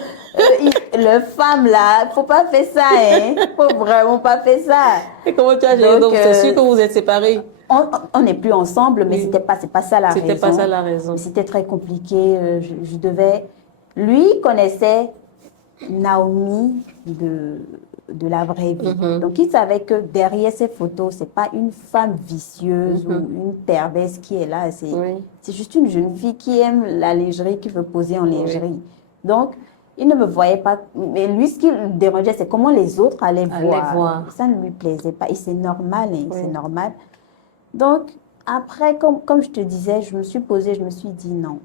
le femme là, faut pas faire ça, hein. Faut vraiment pas faire ça. Et comment tu as géré? Donc, Donc, c'est sûr que vous êtes séparés. on n'est plus ensemble, mais Oui. c'est pas ça la C'était pas ça raison. la raison. C'était très compliqué. Je devais. Lui connaissait Naomi de la vraie vie. Mhm. Donc, il savait que derrière ces photos, c'est pas une femme vicieuse ou Mhm. une perverse qui est là. Oui. C'est juste une jeune fille qui aime la lingerie, qui veut poser en Oui. lingerie. Donc, il ne me voyait pas. Mais lui, ce qui le dérangeait, c'est comment les autres allaient Allez voir. voir. Ça ne lui plaisait pas. Et c'est normal, hein, Oui. c'est normal. Donc, après, comme je te disais, je me suis posée, je me suis dit non.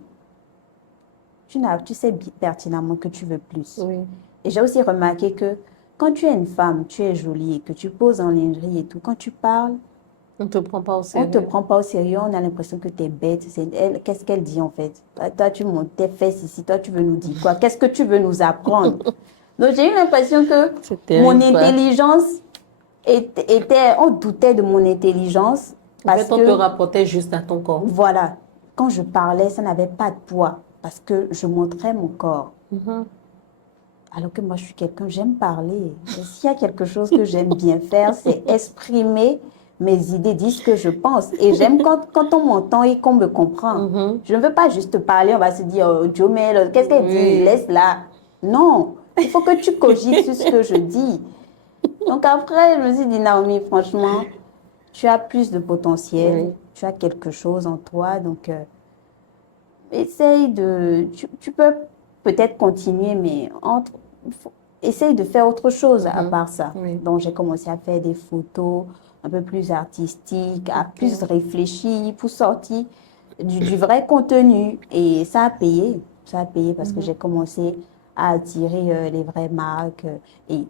Tu sais pertinemment que tu veux plus. Oui. Et j'ai aussi remarqué que quand tu es une femme, tu es jolie et que tu poses en lingerie et tout, quand tu parles, On ne te prend pas au on ne te sérieux. prend pas au sérieux, on a l'impression que tu es bête. Qu'est-ce qu'elle dit en fait? Toi, tu montes tes fesses ici, toi, tu veux nous dire quoi? Qu'est-ce que tu veux nous apprendre? Donc, j'ai eu l'impression que C'est mon terrible, quoi. intelligence on doutait de mon intelligence En parce fait, on te que, rapportait juste à ton corps. voilà, quand je parlais, ça n'avait pas de poids parce que je montrais mon corps. Mhm. Alors que moi, je suis quelqu'un, j'aime parler. Et s'il y a quelque chose que j'aime bien faire, c'est exprimer mes idées, dire ce que je pense. Et j'aime quand on m'entend et qu'on me comprend. Mhm. Je ne veux pas juste parler, on va se dire, oh, Jomel, qu'est-ce qu'elle dit? Oui. Laisse-la. Non, il faut que tu cogites sur ce que je dis. Donc après, je me suis dit, Naomi, franchement, tu as plus de potentiel, Oui. tu as quelque chose en toi, donc essaye de... Tu peux peut-être continuer, mais essaye de faire autre chose à Mhm. part ça. Oui. Donc j'ai commencé à faire des photos un peu plus artistiques, à Ok. plus réfléchir pour sortir du vrai contenu. Et ça a payé. Ça a payé parce que Mhm. j'ai commencé à attirer les vraies marques. Et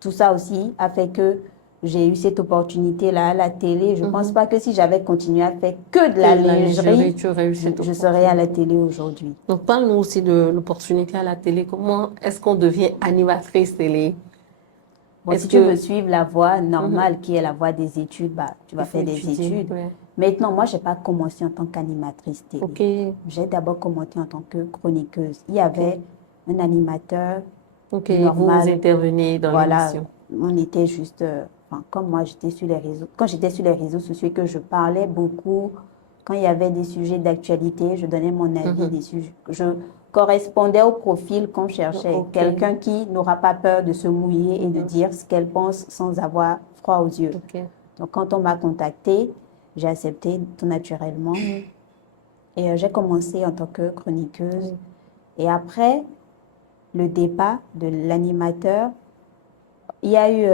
tout ça aussi a fait que j'ai eu cette opportunité-là à la télé. Je ne pense Mhm. pas que si j'avais continué à faire que de Que la la lingerie, lingerie, tu aurais eu cette je serais à la opportunité. télé aujourd'hui. Donc, parle-nous aussi de l'opportunité à la télé. Comment est-ce qu'on devient animatrice télé? Bon, Est-ce si tu veux que suivre la voie Mhm. normale qui est la voie des études, bah, tu vas il faut faire des étudier? études. Ouais. Maintenant, moi, je n'ai pas commencé en tant qu'animatrice télé. Ok. J'ai d'abord commencé en tant que chroniqueuse. Il y avait un animateur Ok. Vous normal. intervenez dans Voilà, l'émission. on était juste, enfin, comme moi, j'étais sur les réseaux, quand j'étais sur les réseaux sociaux et que je parlais beaucoup, quand il y avait des sujets d'actualité, je donnais mon avis, Mhm. des sujets, je correspondais au profil qu'on cherchait. Ok. Quelqu'un qui n'aura pas peur de se mouiller et de Mhm. dire ce qu'elle pense sans avoir froid aux yeux. Ok. Donc, quand on m'a contactée, j'ai accepté tout naturellement et j'ai commencé en tant que chroniqueuse. Oui. Et après le départ de l'animateur, il y a eu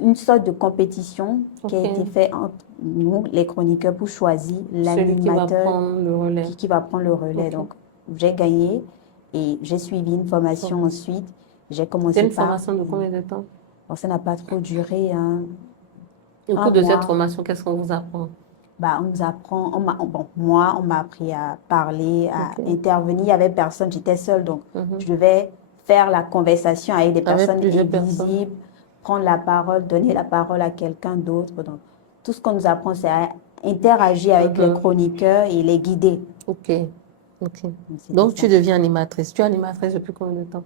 une sorte de compétition qui a Ok. été faite entre nous, les chroniqueurs, pour choisir Celui qui va l'animateur prendre le relais. qui va prendre le relais. Ok. Donc, j'ai gagné et j'ai suivi une formation ensuite. J'ai C'est commencé une par... formation de combien de temps? Bon, ça n'a pas trop duré, hein, Au un cours de cette mois. formation, qu'est-ce qu'on vous apprend? Bah, on nous apprend, bon, moi, on m'a appris à parler, à Ok. intervenir. Il n'y avait personne, j'étais seule, donc Mhm. je devais faire la conversation avec des Avec personnes plusieurs personnes. invisibles. prendre la parole, donner la parole à quelqu'un d'autre. Donc, tout ce qu'on nous apprend, c'est à interagir avec les chroniqueurs et les guider. Ok, ok. C'était Donc, ça. tu deviens animatrice. Tu es animatrice depuis combien de temps?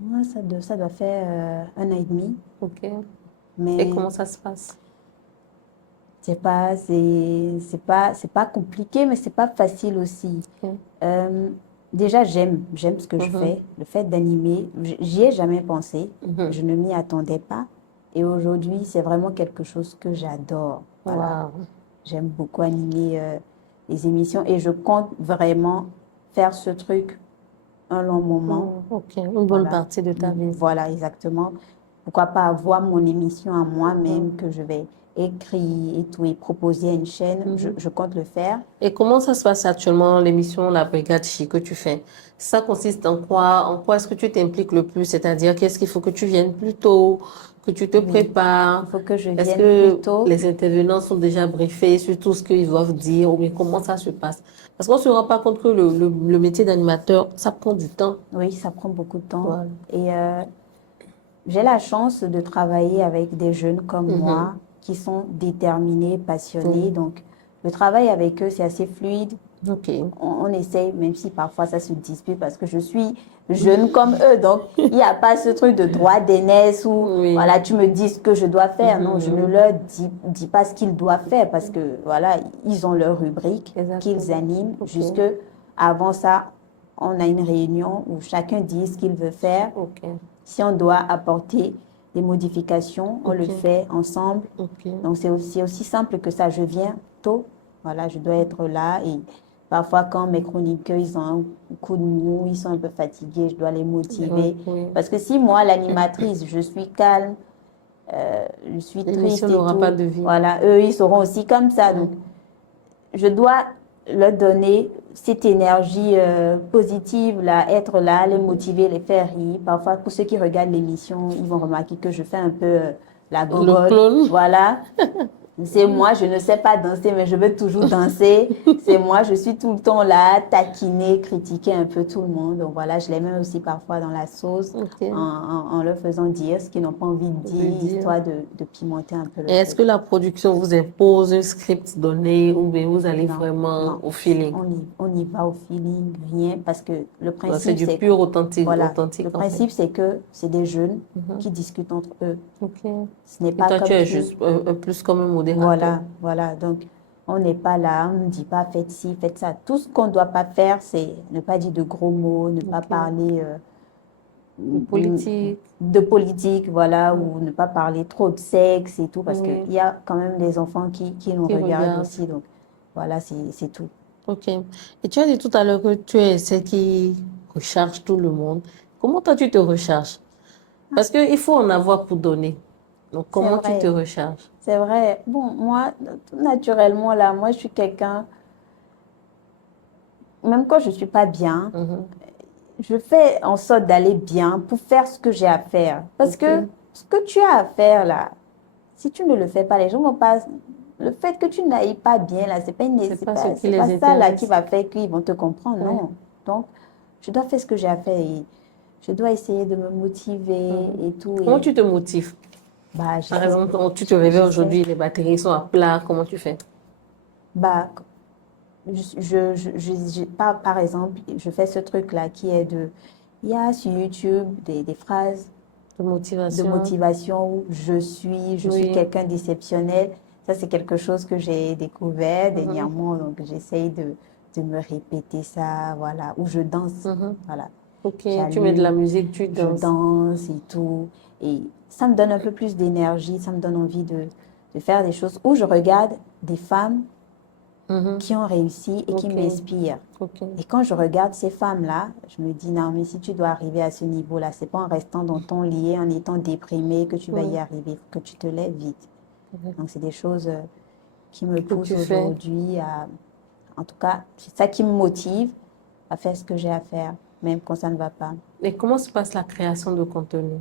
Moi, ça doit faire 1 an et demi. Ok. Et Mais comment ça se passe? c'est pas compliqué, mais c'est pas facile aussi. Ok. Déjà, j'aime ce que je fais. Le fait d'animer, j'y ai jamais pensé. Je ne m'y attendais pas. Et aujourd'hui, c'est vraiment quelque chose que j'adore. Voilà. Wow. J'aime beaucoup animer les émissions et je compte vraiment faire ce truc un long moment. Ok, une bonne Voilà. partie de ta vie. Voilà, exactement. Pourquoi pas avoir mon émission à moi-même que je vais écrire et tout et proposer à une chaîne. Je compte le faire. Et comment ça se passe actuellement, l'émission La Brigade Chi que tu fais? Ça consiste en quoi? En quoi est-ce que tu t'impliques le plus? C'est-à-dire, qu'est-ce qu'il faut que tu viennes plus tôt, que tu te Oui, prépares? il faut que je Est-ce vienne plus que tôt. les intervenants sont déjà briefés sur tout ce qu'ils doivent dire ou bien comment ça se passe? Parce qu'on ne se rend pas compte que le métier d'animateur, ça prend du temps. Oui, ça prend beaucoup de temps. Voilà. Et j'ai la chance de travailler avec des jeunes comme moi qui sont déterminés, passionnés. Donc, le travail avec eux, c'est assez fluide. Ok. On essaye, même si parfois ça se dispute parce que je suis jeune comme eux. Donc, il n'y a pas ce truc de droit d'aînesse où, Oui. voilà, tu me dis ce que je dois faire. Non, je ne leur dis pas ce qu'ils doivent faire parce que, voilà, ils ont leur rubrique qu'ils animent. Ok. Jusque avant ça, on a une réunion où chacun dit ce qu'il veut faire. Ok. Si on doit apporter des modifications, on le fait ensemble. Ok. Donc, c'est aussi simple que ça. Je viens tôt. Voilà, je dois être là. Et parfois, quand mes chroniqueurs, ils ont un coup de mou, ils sont un peu fatigués, je dois les motiver. Oui. Parce que si moi, l'animatrice, je suis calme, je suis L'émission triste et n'aura pas tout, de vie. voilà, eux, ils seront aussi comme ça. Donc, je dois leur donner cette énergie positive, là, être là, les motiver, les faire rire. Parfois, pour ceux qui regardent l'émission, ils vont remarquer que je fais un peu la Le gogotte. clown. Voilà. C'est moi, je ne sais pas danser, mais je veux toujours danser. C'est moi, je suis tout le temps là, taquiner, critiquer un peu tout le monde. Donc voilà, je les mets aussi parfois dans la sauce Ok. en leur faisant dire ce qu'ils n'ont pas envie de dire, histoire de pimenter un peu le Et est-ce que truc. la production vous impose un script donné ou bien vous allez Non, vraiment non, au feeling? on y va au feeling, rien, parce que le Donc, c'est principe, du c'est, pur authentique, voilà, authentique le en fait. principe, c'est que c'est des jeunes qui discutent entre eux. Ok. Ce n'est Et pas toi, tu comme es si, juste plus comme un modérateur. voilà, voilà. Donc, on n'est pas là, on ne dit pas faites ci, faites ça. Tout ce qu'on ne doit pas faire, c'est ne pas dire de gros mots, ne pas Ok. parler Le politique. de politique, voilà, ou ne pas parler trop de sexe et tout, parce Oui. qu'il y a quand même des enfants qui nous Qui regardent regarde. aussi. Donc, voilà, c'est tout. Ok. Et tu as dit tout à l'heure que tu es celle qui recharge tout le monde. Comment toi tu te recharges? Parce qu'il faut en avoir pour donner. Donc, C'est comment tu te vrai. recharges? C'est vrai. Bon, moi, tout naturellement, là, moi, je suis quelqu'un, même quand je ne suis pas bien, je fais en sorte d'aller bien pour faire ce que j'ai à faire. Parce Ok. que ce que tu as à faire, là, si tu ne le fais pas, les gens vont pas... Le fait que tu n'ailles pas bien, là, C'est pas ce qui c'est pas les ça, là, qui intéresse. va faire qu'ils vont te comprendre, Ouais. non. Donc, je dois faire ce que j'ai à faire et je dois essayer de me motiver et tout. Comment Et, tu te motives? bah, Par exemple, quand tu te réveilles j'essaie. aujourd'hui, les batteries sont à plat, comment tu fais? Bah, par exemple, je fais ce truc-là qui est de... Il y a sur YouTube des phrases De de motivation? motivation où je suis Oui. quelqu'un d'exceptionnel. Ça, c'est quelque chose que j'ai découvert dernièrement, donc j'essaye de me répéter ça, voilà, où je danse, voilà. Ok, tu mets de la J'allume, musique, tu je danses. danse et tout. Et ça me donne un peu plus d'énergie, ça me donne envie de faire des choses où je regarde des femmes qui ont réussi et qui Ok, m'inspirent. ok. Et quand je regarde ces femmes-là, je me dis, non, mais si tu dois arriver à ce niveau-là, c'est pas en restant dans ton lit, en étant déprimé que tu vas y arriver, que tu te lèves vite. Donc, c'est des choses qui me Que poussent tu fais. aujourd'hui à, en tout cas, c'est ça qui me motive à faire ce que j'ai à faire, même quand ça ne va pas. Et comment se passe la création de contenu?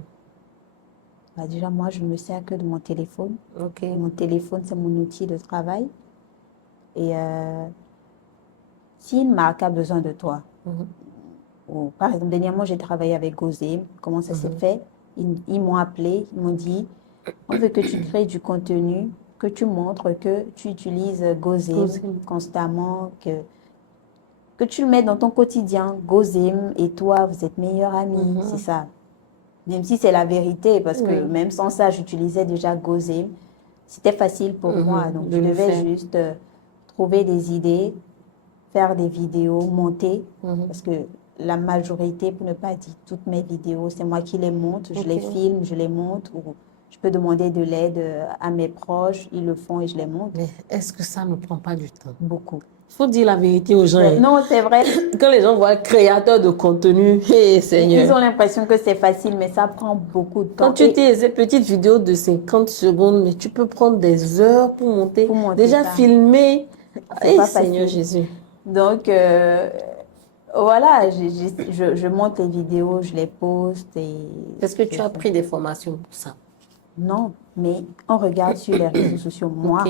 Bah, déjà, moi, je me sers que de mon téléphone. Ok. Mon téléphone, c'est mon outil de travail. Et si une marque a besoin de toi, ou, par exemple, dernièrement, j'ai travaillé avec Gozé. Comment ça s'est fait? Ils m'ont appelé, ils m'ont dit, On veut que tu crées du contenu, que tu montres que tu utilises Gozim Gozim. constamment, que tu le mets dans ton quotidien. Gozim et toi, vous êtes meilleurs amis, c'est ça. Même si c'est la vérité, parce que Oui. même sans ça, j'utilisais déjà Gozim. C'était facile pour moi, donc de je le devais faire. juste trouver des idées, faire des vidéos, monter, parce que la majorité, pour ne pas dire toutes mes vidéos, c'est moi qui les monte, je les filme, je les monte, ou je peux demander de l'aide à mes proches, ils le font et je les monte. Mais est-ce que ça ne prend pas du temps? Beaucoup. Il faut dire la vérité aux gens. Hein. Non, c'est vrai. Quand les gens voient créateur de contenu, hey, Seigneur. Ils ont l'impression que c'est facile, mais ça prend beaucoup de temps. Quand tu fais ces petites vidéos de 50 secondes, mais tu peux prendre des heures pour monter. Déjà ça. filmer. C'est pas Seigneur facile. Jésus. Donc, voilà, je monte les vidéos, je les poste. Est-ce que tu as pris des formations pour ça? Non, mais on regarde sur les réseaux sociaux. Moi,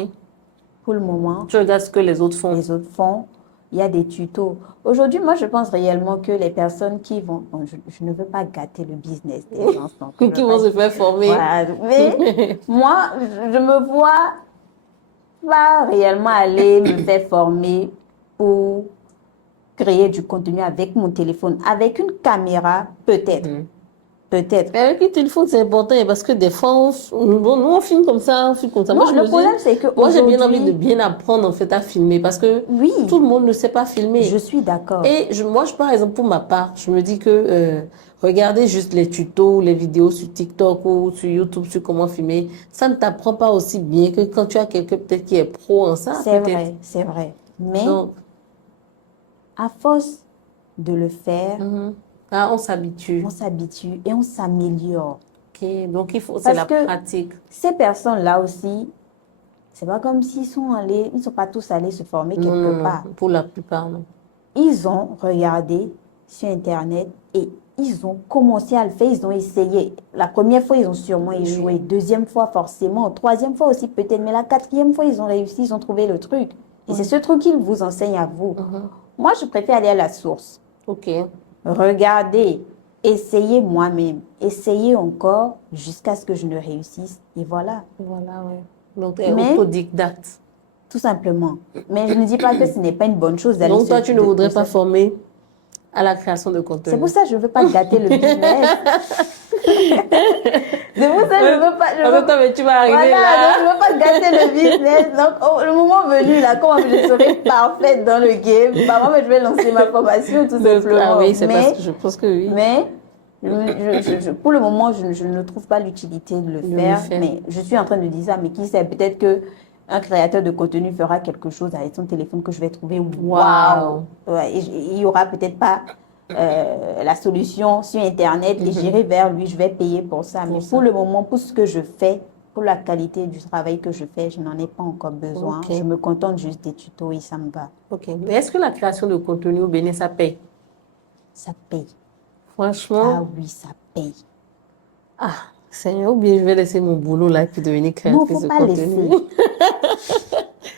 pour le moment, tu regardes ce que les autres font. Les autres font. Il y a des tutos. Aujourd'hui, moi, je pense réellement que les personnes qui vont... Bon, je ne veux pas gâter le business des gens. Qui vont se faire former. Voilà. Mais moi, je me vois pas réellement aller me faire former pour créer du contenu avec mon téléphone. Avec une caméra, peut-être. Peut-être. Mais avec le téléphone, c'est important parce que des fois, on filme comme ça, on filme comme ça. Non, le problème, c'est que moi, j'ai bien envie de bien apprendre en fait à filmer parce que tout le monde ne sait pas filmer. Je suis d'accord. Et moi, par exemple, pour ma part, je me dis que regarder juste les tutos, les vidéos sur TikTok ou sur YouTube sur comment filmer, ça ne t'apprend pas aussi bien que quand tu as quelqu'un peut-être qui est pro en ça. C'est vrai, c'est vrai. Mais donc, à force de le faire, on s'habitue. On s'habitue et on s'améliore. Ok, donc il faut, c'est la pratique. Ces personnes-là aussi, c'est pas comme s'ils sont allés, ils sont pas tous allés se former quelque part. Pour la plupart, non. Ils ont regardé sur Internet et ils ont commencé à le faire, ils ont essayé. La première fois, ils ont sûrement échoué. Deuxième fois, forcément. Troisième fois aussi, peut-être. Mais la quatrième fois, ils ont réussi, ils ont trouvé le truc. Et c'est ce truc qu'ils vous enseignent à vous. Moi, je préfère aller à la source. Ok. Regardez, essayez moi-même, essayez encore jusqu'à ce que je ne réussisse. Et voilà. Voilà, oui. Donc, autodidacte. Tout simplement. Mais je ne dis pas que ce n'est pas une bonne chose d'aller. Donc, toi, tu ne voudrais pas former à la création de contenu. C'est pour ça que je ne veux pas gâter le business. C'est pour ça que je ne veux pas... mais tu vas arriver là. Donc je ne veux pas gâter le business. Donc, le moment venu, là, comme je serai parfaite dans le game, moi, je vais lancer ma formation, tout simplement. Ah oui, c'est parce que je pense que oui. Mais... pour le moment, je ne trouve pas l'utilité de le faire, mais je suis en train de dire ça, mais qui sait, peut-être qu'un créateur de contenu fera quelque chose avec son téléphone que je vais trouver waouh. Ouais, il n'y aura peut-être pas la solution sur Internet et j'irai vers lui, je vais payer pour ça. Mais pour le moment, pour ce que je fais, pour la qualité du travail que je fais, je n'en ai pas encore besoin. Je me contente juste des tutos et ça me va. Ok. Mais est-ce que la création de contenu au Bénin, ça paye? Ça paye. Franchement. Ah oui, ça paye. Ah, Seigneur, ou bien je vais laisser mon boulot là et puis devenir créatrice de contenu.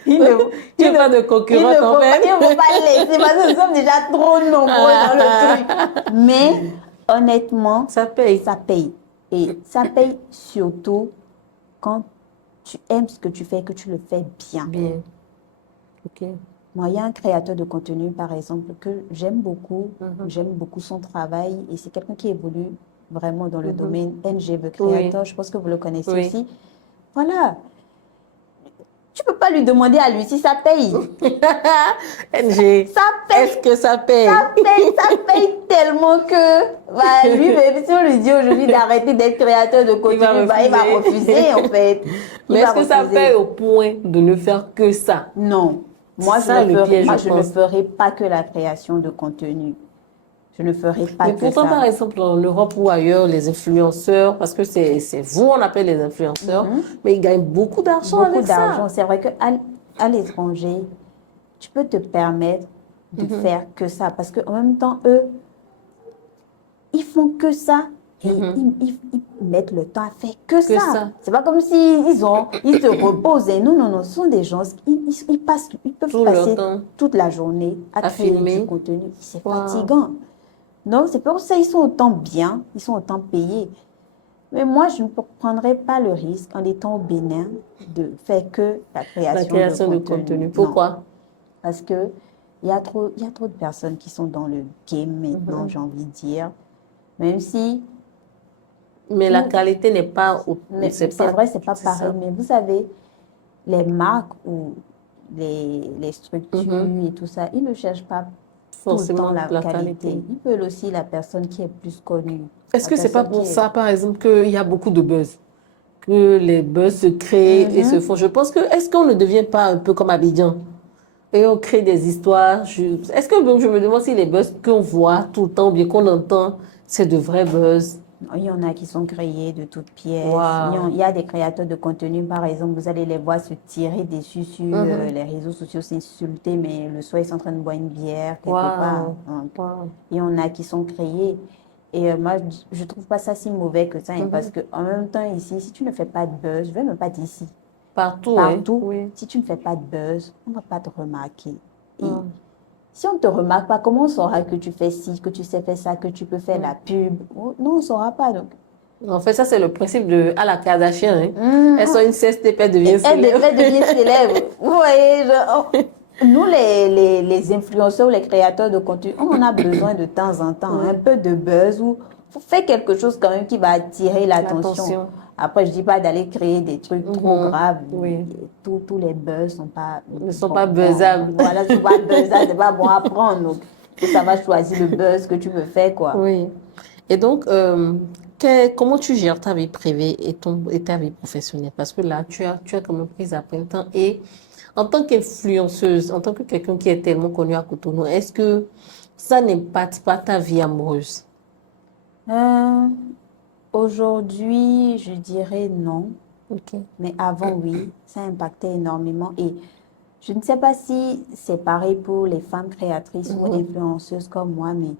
Il n'y a pas de concurrent quand même. Il ne faut pas laisser parce que nous sommes déjà trop nombreux dans le truc. Mais honnêtement, ça paye. Ça paye. Et ça paye surtout quand tu aimes ce que tu fais et que tu le fais bien. Bien. Ok. Moi, il y a un créateur de contenu, par exemple, que j'aime beaucoup. J'aime beaucoup son travail et c'est quelqu'un qui évolue vraiment dans le domaine NG, The Creator. Je pense que vous le connaissez aussi. Voilà. Tu ne peux pas lui demander à lui si ça paye. NG. Ça paye. Est-ce que ça paye? Ça paye tellement que lui, même si on lui dit aujourd'hui d'arrêter d'être créateur de contenu, il va refuser en fait. Mais est-ce que ça paye au point de ne faire que ça? Non. Moi, je ne ferai pas que la création de contenu. Je ne ferai pas que ça. Mais pourtant, par exemple, en Europe ou ailleurs, les influenceurs, parce que c'est vous, on appelle les influenceurs, mais ils gagnent beaucoup d'argent avec ça. Beaucoup d'argent. C'est vrai qu'à l'étranger, tu peux te permettre de faire que ça. Parce qu'en même temps, eux, ils font que ça. Et ils mettent le temps à faire que ça. C'est pas comme s'ils se reposent. Non, ce sont des gens, ils peuvent passer toute la journée à créer du contenu. C'est fatigant. Donc, c'est pour ça qu'ils sont autant bien, ils sont autant payés. Mais moi, je ne prendrais pas le risque, en étant au Bénin, de faire que la La création création de de contenu. contenu. Non, Pourquoi? parce que il y a trop de personnes qui sont dans le game maintenant, Mhm. j'ai envie de dire. Même si Mais la tout, qualité n'est pas, mais c'est c'est pas, vrai, c'est pas c'est pareil. ça. Mais vous savez, les marques ou les Mhm. structures et tout ça, ils ne cherchent pas tout le temps Forcément, la la qualité. qualité. Ils veulent aussi la personne qui est plus connue, Est-ce la que c'est pas personne qui pour est... ça, par exemple, qu'il y a beaucoup de buzz? Que les buzz se créent et se Mhm. font. Je pense que, est-ce qu'on ne devient pas un peu comme Abidjan? Et on crée des histoires. Est-ce que je me demande si les buzz qu'on voit tout le temps ou bien qu'on entend, c'est de vrais buzz? Il y en a qui sont créés de toutes pièces. Waouh. Il y a des créateurs de contenu, par exemple, vous allez les voir se tirer dessus sur Mhm. les réseaux sociaux, s'insulter, mais le soir, ils sont en train de boire une bière quelque part. Waouh. Donc, Waouh. il y en a qui sont créés. Et moi, je trouve pas ça si mauvais que ça, hein, parce Mhm. que en même temps, ici, si tu ne fais pas de buzz, je vais même pas d'ici, Partout, hein? partout, Oui. si tu ne fais pas de buzz, on va pas te remarquer. Et Mhm. si on ne te remarque pas, comment on saura que tu fais ci, que tu sais faire ça, que tu peux faire la pub? Oh, non, on ne saura pas. Donc, En fait, ça, c'est le principe de à la Kardashian, hein. Elle sort une mhm. CSTP, elle devient Elle célèbre. devient célèbre. Vous voyez, nous, les influenceurs ou les créateurs de contenu, on en a besoin de temps en temps, un Oui. peu de buzz ou faut faire quelque chose quand même qui va attirer l'attention. L'attention. Après, je dis pas d'aller créer des trucs trop Mhm. graves. Oui. Tous les buzz sont pas Ne sont pas bon. buzzables. Voilà, sont pas buzzables, c'est pas bon à prendre. Donc, faut savoir choisir le buzz que tu veux faire, quoi. Oui. Et donc, comment tu gères ta vie privée et ta vie professionnelle? Parce que là, tu as quand même pris à plein temps. Et en tant qu'influenceuse, en tant que quelqu'un qui est tellement connu à Cotonou, est-ce que ça n'impacte pas ta vie amoureuse? Euh, Aujourd'hui, je dirais non. Ok. Mais avant, oui, ça impactait énormément. Et je ne sais pas si c'est pareil pour les femmes créatrices ou Mhm. influenceuses comme moi, mais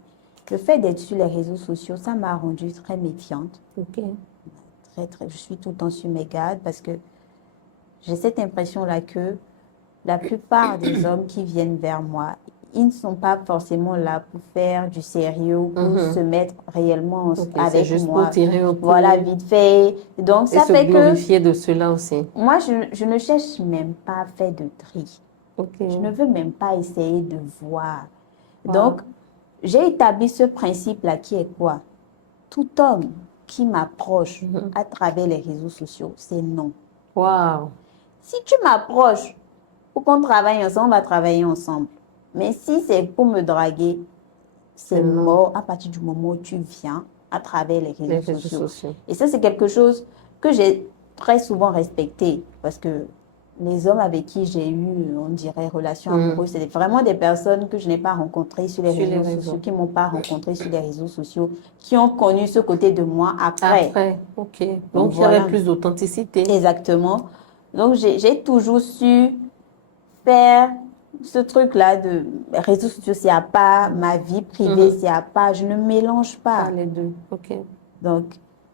le fait d'être sur les réseaux sociaux, ça m'a rendue très méfiante. Ok. Je suis tout le temps sur mes gardes parce que j'ai cette impression-là que la plupart des hommes qui viennent vers moi, ils ne sont pas forcément là pour faire du sérieux, pour se Mhm. mettre réellement Ok, c'est avec juste pour moi. tirer un Voilà, coup vite fait. Donc, et ça se fait que glorifier de cela aussi. moi, je ne cherche même pas à faire de tri. Ok. Je ne veux même pas essayer de voir. Donc, Wow. j'ai établi ce principe-là qui est quoi? Tout homme qui m'approche Mhm. à travers les réseaux sociaux, c'est non. Wow. Si tu m'approches pour qu'on travaille ensemble, on va travailler ensemble. Mais si c'est pour me draguer, C'est c'est non. mort à partir du moment où tu viens à travers les Les réseaux réseaux sociaux. sociaux. Et ça, c'est quelque chose que j'ai très souvent respecté parce que les hommes avec qui j'ai eu, on dirait, relation Mhm. amoureuse, c'est vraiment des personnes que je n'ai pas rencontrées sur les Sur les réseaux sociaux, réseaux. qui m'ont pas rencontré sur les réseaux sociaux, qui ont connu ce côté de moi après. Après, ok. Donc Donc, il y avait voilà, plus d'authenticité. exactement. Donc j'ai toujours su faire ce truc-là de réseaux sociaux, c'est à part, ma vie privée, Mhm. c'est à part, je ne mélange Pas pas. les deux. Ok. Donc,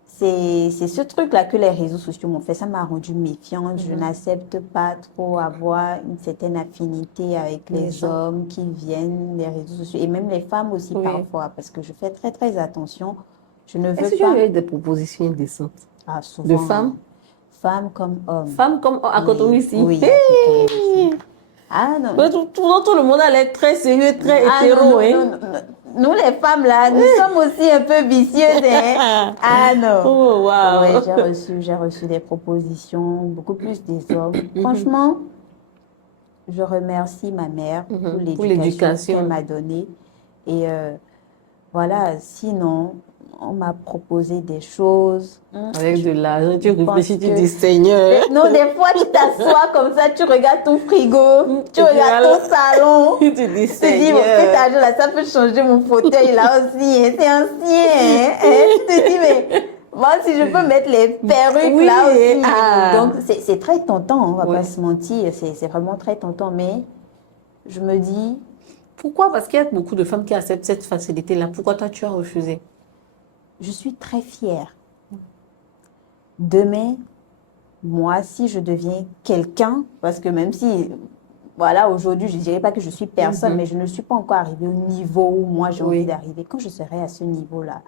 c'est ce truc-là que les réseaux sociaux m'ont fait. Ça m'a rendue méfiante. Je Mhm. n'accepte pas trop avoir une certaine affinité avec Les les gens. hommes qui viennent des réseaux sociaux et même les femmes aussi Oui. parfois parce que je fais très, très attention. Je ne veux Est-ce que tu pas, as eu des propositions indécentes de souvent, femmes? femmes comme hommes. Femmes comme à Cotonou Oui, ici. oui, à Cotonou aussi. Ah Mais non, tout le monde a l'air très sérieux, très ah non, hétéro, non, hein? non, non, non. Nous, les femmes, là, nous sommes aussi un peu vicieuses, hein. Ah non. Oh, Oui, wow. j'ai reçu des propositions, beaucoup plus des hommes. Mhm. Franchement, je remercie ma mère pour Mhm. Pour l'éducation qu'elle l'éducation. m'a donnée. Et voilà, sinon, on m'a proposé des choses. Avec de l'argent, tu Je pense réfléchis, tu que... dis Seigneur. Non, des fois, tu t'assois comme ça, tu regardes ton frigo, tu Et puis regardes alors, ton salon. tu dis Tu te dis, bon, cet Seigneur. argent-là, ça peut changer mon fauteuil là aussi, hein. C'est ancien, hein. Tu te dis, mais moi, si je peux mettre les perruques Oui, là aussi. ah. Donc, c'est très tentant, on va Oui. pas se mentir. C'est vraiment très tentant. Mais je me dis, Pourquoi? Parce qu'il y a beaucoup de femmes qui acceptent cette facilité-là. Pourquoi toi, tu as refusé? je suis très fière. Demain, moi, si je deviens quelqu'un, parce que même si, voilà, aujourd'hui, je ne dirais pas que je suis personne, Mhm. mais je ne suis pas encore arrivée au niveau où moi j'ai envie Oui. d'arriver. Quand je serai à ce niveau-là,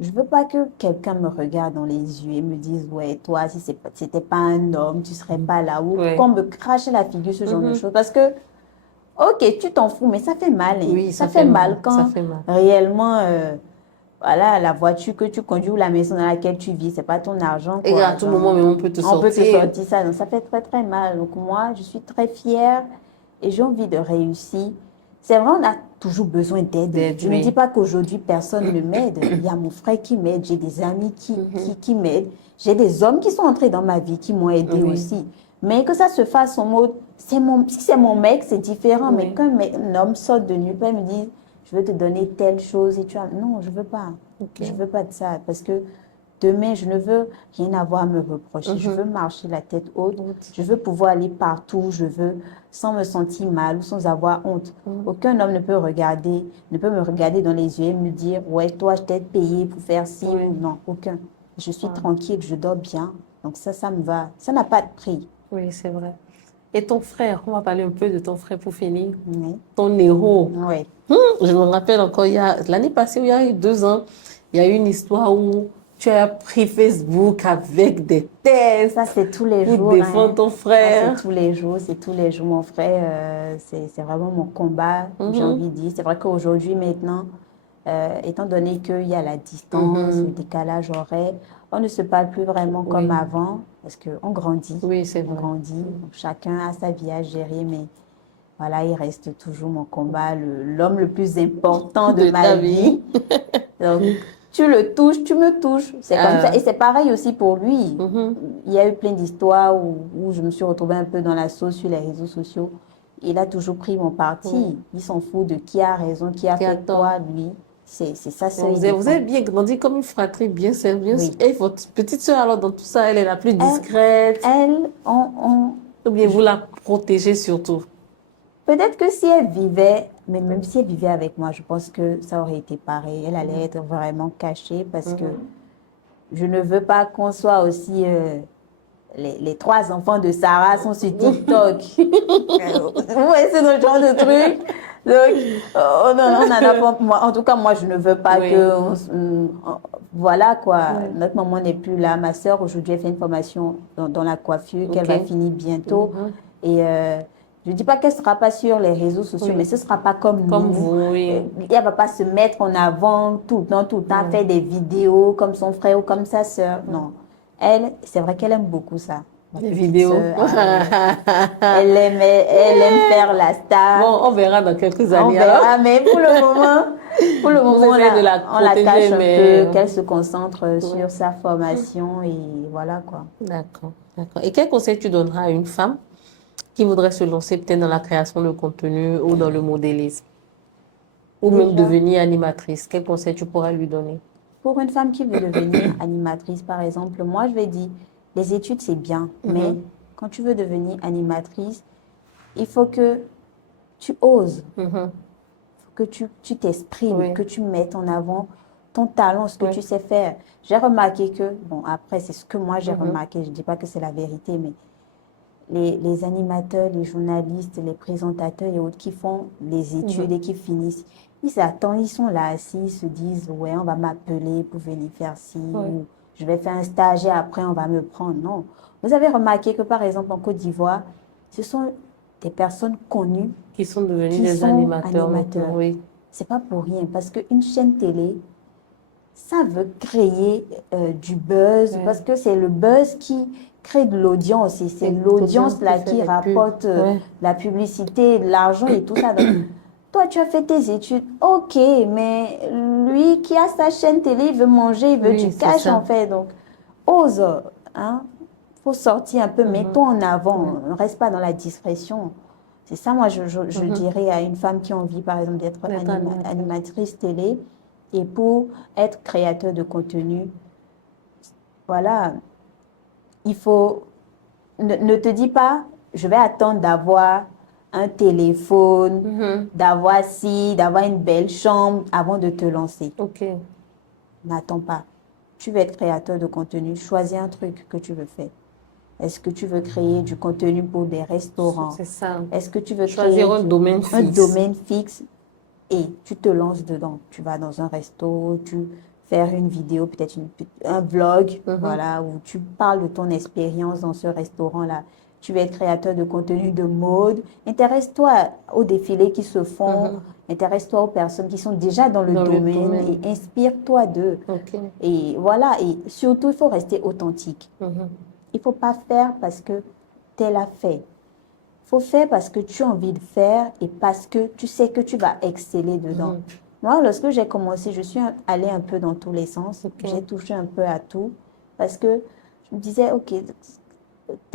Je veux pas que quelqu'un me regarde dans les yeux et me dise, ouais, toi, si c'était pas un homme, tu serais pas là. Ou Ouais. qu'on me crache à la figure, ce genre de Mhm. choses. Parce que, ok, tu t'en fous, mais ça fait mal, hein. Oui, Ça ça fait fait mal. mal Ça quand fait mal. réellement, voilà, la voiture que tu conduis ou la maison dans laquelle tu vis, c'est pas ton argent, Et à quoi. tout Genre, moment, même, on peut te on peut te sortir. sortir ça. Donc, ça fait très, très mal. Donc, moi, je suis très fière et j'ai envie de réussir. C'est vrai, on a toujours besoin d'aide. D'aide, Je ne dis oui. pas qu'aujourd'hui, personne ne m'aide. Il y a mon frère qui m'aide, j'ai des amis qui m'aident. J'ai des hommes qui sont entrés dans ma vie qui m'ont aidé Oui. aussi. Mais que ça se fasse en mode, si c'est mon mec, c'est différent. Mais Oui. qu'un homme sorte de nulle part et me dise, je veux te donner telle chose et tu as... Non, je veux pas. Ok. Je veux pas de ça parce que demain, je ne veux rien avoir à me reprocher. Je veux marcher la tête haute. Je veux pouvoir aller partout où je veux sans me sentir mal ou sans avoir honte. Aucun homme ne peut me regarder dans les yeux et me dire, ouais, toi, je t'ai payé pour faire ci Oui. ou non. Aucun. Je suis Ah. tranquille, je dors bien. Donc ça me va. Ça n'a pas de prix. Oui, c'est vrai. Et ton frère, on va parler un peu de ton frère pour finir. Oui. Ton héros. Ouais. Je me rappelle encore, l'année passée, il y a eu 2 ans, il y a eu une histoire où tu as pris Facebook avec des tests Ça, c'est tous les pour jours. défendre ton Ça, c'est frère. tous les jours. C'est tous les jours. Mon frère, c'est vraiment mon combat, j'ai envie de dire. C'est vrai qu'aujourd'hui, maintenant, étant donné qu'il y a la distance, le décalage horaire, on ne se parle plus vraiment comme Oui. avant parce qu'on grandit. Oui, c'est On vrai. grandit. Donc, chacun a sa vie à gérer, mais voilà, il reste toujours mon combat, l'homme le plus important de De ma ta vie. vie. Donc, tu le touches, tu me touches. C'est comme ça. Ah. Et c'est pareil aussi pour lui. Mhm. Il y a eu plein d'histoires où je me suis retrouvée un peu dans la sauce sur les réseaux sociaux. Il a toujours pris mon parti. Oui. Il s'en fout de qui a raison, qui a Qui fait attend. quoi, lui. C'est ça seul, il Vous défend. avez bien grandi comme une fratrie, bien sérieuse. Oui. Et votre petite soeur, alors, dans tout ça, elle est la plus Elle, discrète. elle, Ou bien vous la protégez surtout. peut-être que si elle vivait, mais même si elle vivait avec moi, je pense que ça aurait été pareil. Elle allait être vraiment cachée parce que je ne veux pas qu'on soit aussi... les 3 enfants de Sarah sont sur TikTok. Ouais, c'est ce genre de truc. Donc, oh, non, on en a pas. En tout cas, moi, je ne veux pas Oui. que. Voilà quoi. Notre maman n'est plus là. Ma soeur, aujourd'hui, elle fait une formation dans la coiffure qu'elle va finir bientôt. Et je ne dis pas qu'elle ne sera pas sur les réseaux sociaux, mais ce ne sera pas comme Comme nous. vous, oui. Elle ne va pas se mettre en avant tout le temps, faire des vidéos comme son frère ou comme sa soeur. Non. Elle, c'est vrai qu'elle aime beaucoup ça. Ma Les petite vidéos. sœur, elle aime faire la star. Bon, on verra dans quelques On années verra, alors. mais pour le moment, essayez de la on la protéger, cache un mais... peu, qu'elle se concentre sur sa formation et voilà quoi. D'accord, d'accord. Et quel conseil tu donneras à une femme qui voudrait se lancer peut-être dans la création de contenu ou dans le modélisme? Ou même Déjà, devenir animatrice? Quel conseil tu pourras lui donner? pour une femme qui veut devenir animatrice, par exemple, moi je vais dire, les études c'est bien, mais quand tu veux devenir animatrice, il faut que tu oses. Que tu t'exprimes, Oui. que tu mettes en avant ton talent, ce que tu sais faire. J'ai remarqué que, bon, après, c'est ce que moi j'ai remarqué, je ne dis pas que c'est la vérité, mais les animateurs, les journalistes, les présentateurs et autres qui font les études et qui finissent, ils attendent, ils sont là assis, ils se disent, ouais, on va m'appeler pour venir faire ci, ou je vais faire un stage et après on va me prendre. Non. Vous avez remarqué que, par exemple, en Côte d'Ivoire, ce sont des personnes connues Qui sont devenus qui des sont animateurs animateurs. maintenant, oui. C'est pas pour rien, parce qu'une chaîne télé, ça veut créer du buzz, parce que c'est le buzz qui crée de l'audience, et c'est l'audience là qui rapporte la publicité, l'argent et tout ça. Donc, toi, tu as fait tes études, ok, mais lui qui a sa chaîne télé, il veut manger, il veut du cash en fait. Donc, ose, hein, faut sortir un peu, mettons en avant, ne reste pas dans la discrétion. C'est ça, moi, je dirais à une femme qui a envie, par exemple, d'être animatrice télé et pour être créateur de contenu. Voilà, il faut... Ne te dis pas, je vais attendre d'avoir un téléphone, d'avoir ci, d'avoir une belle chambre avant de te lancer. Ok. N'attends pas. Tu veux être créateur de contenu, choisis un truc que tu veux faire. Est-ce que tu veux créer du contenu pour des restaurants? C'est ça. Est-ce que tu veux choisir créer un domaine fixe? Un domaine fixe et tu te lances dedans. Tu vas dans un resto, tu faire une vidéo, peut-être un vlog, Mhm. voilà, où tu parles de ton expérience dans ce restaurant-là. Tu veux être créateur de contenu de mode. Intéresse-toi aux défilés qui se font. Mhm. Intéresse-toi aux personnes qui sont déjà dans le Dans le domaine domaine. et inspire-toi d'eux. Ok. Et voilà, et surtout, il faut rester authentique. Mhm. Il ne faut pas faire parce que tel a fait. Il faut faire parce que tu as envie de faire et parce que tu sais que tu vas exceller dedans. Mhm. Moi, lorsque j'ai commencé, je suis allée un peu dans tous les sens. Ok. J'ai touché un peu à tout parce que je me disais, OK,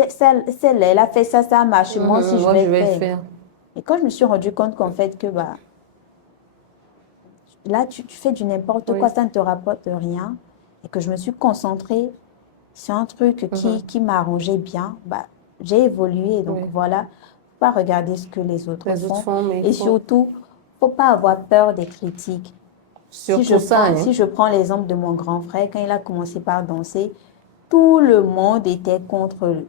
celle-là, elle a fait ça, ça a marché. Moi aussi, Mhm. je Moi, je vais vais faire. faire. Et quand je me suis rendu compte qu'en fait, que bah, là, tu fais du n'importe Oui. quoi, ça ne te rapporte rien, et que je me suis concentrée sur un truc Mhm. qui m'arrangeait bien, bah, j'ai évolué. Donc Oui. voilà, faut pas regarder ce que les autres Les autres font. font, mais il Et faut surtout, faut pas avoir peur des critiques. surtout ça, Si hein. je prends l'exemple de mon grand frère, quand il a commencé par danser, tout le monde était contre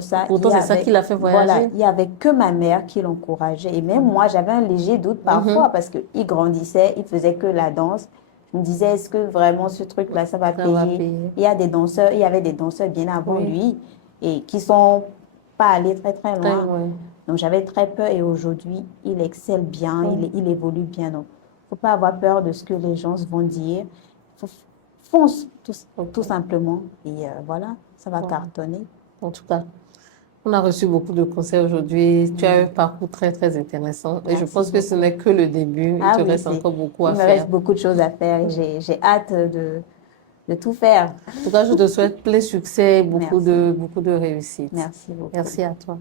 ça. Pourtant, c'est ça qui l'a fait Voilà, voyager. il y avait que ma mère qui l'encourageait. Et même moi, j'avais un léger doute parfois Mhm. parce qu'il grandissait, il faisait que la danse. Je me disais, est-ce que vraiment ce truc-là, ça va Ça va payer? payer. Il y avait des danseurs bien avant Oui. lui et qui sont pas allés très très Très loin. loin. Donc j'avais très peur et aujourd'hui, il excelle bien, Oui. il évolue bien. Donc, faut pas avoir peur de ce que les gens vont dire. Faut, fonce tout Ok. simplement et voilà, ça va Bon. cartonner. En tout cas, on a reçu beaucoup de conseils aujourd'hui. Tu as un Mm. parcours très, très intéressant. Et je Merci pense que ce beaucoup. n'est que le début. Il Ah te oui, reste encore beaucoup il à me faire. reste beaucoup de choses à faire et Mhm. j'ai hâte de tout faire. En tout cas, je te souhaite plein succès et Merci. beaucoup de réussite. Merci beaucoup. Merci à toi.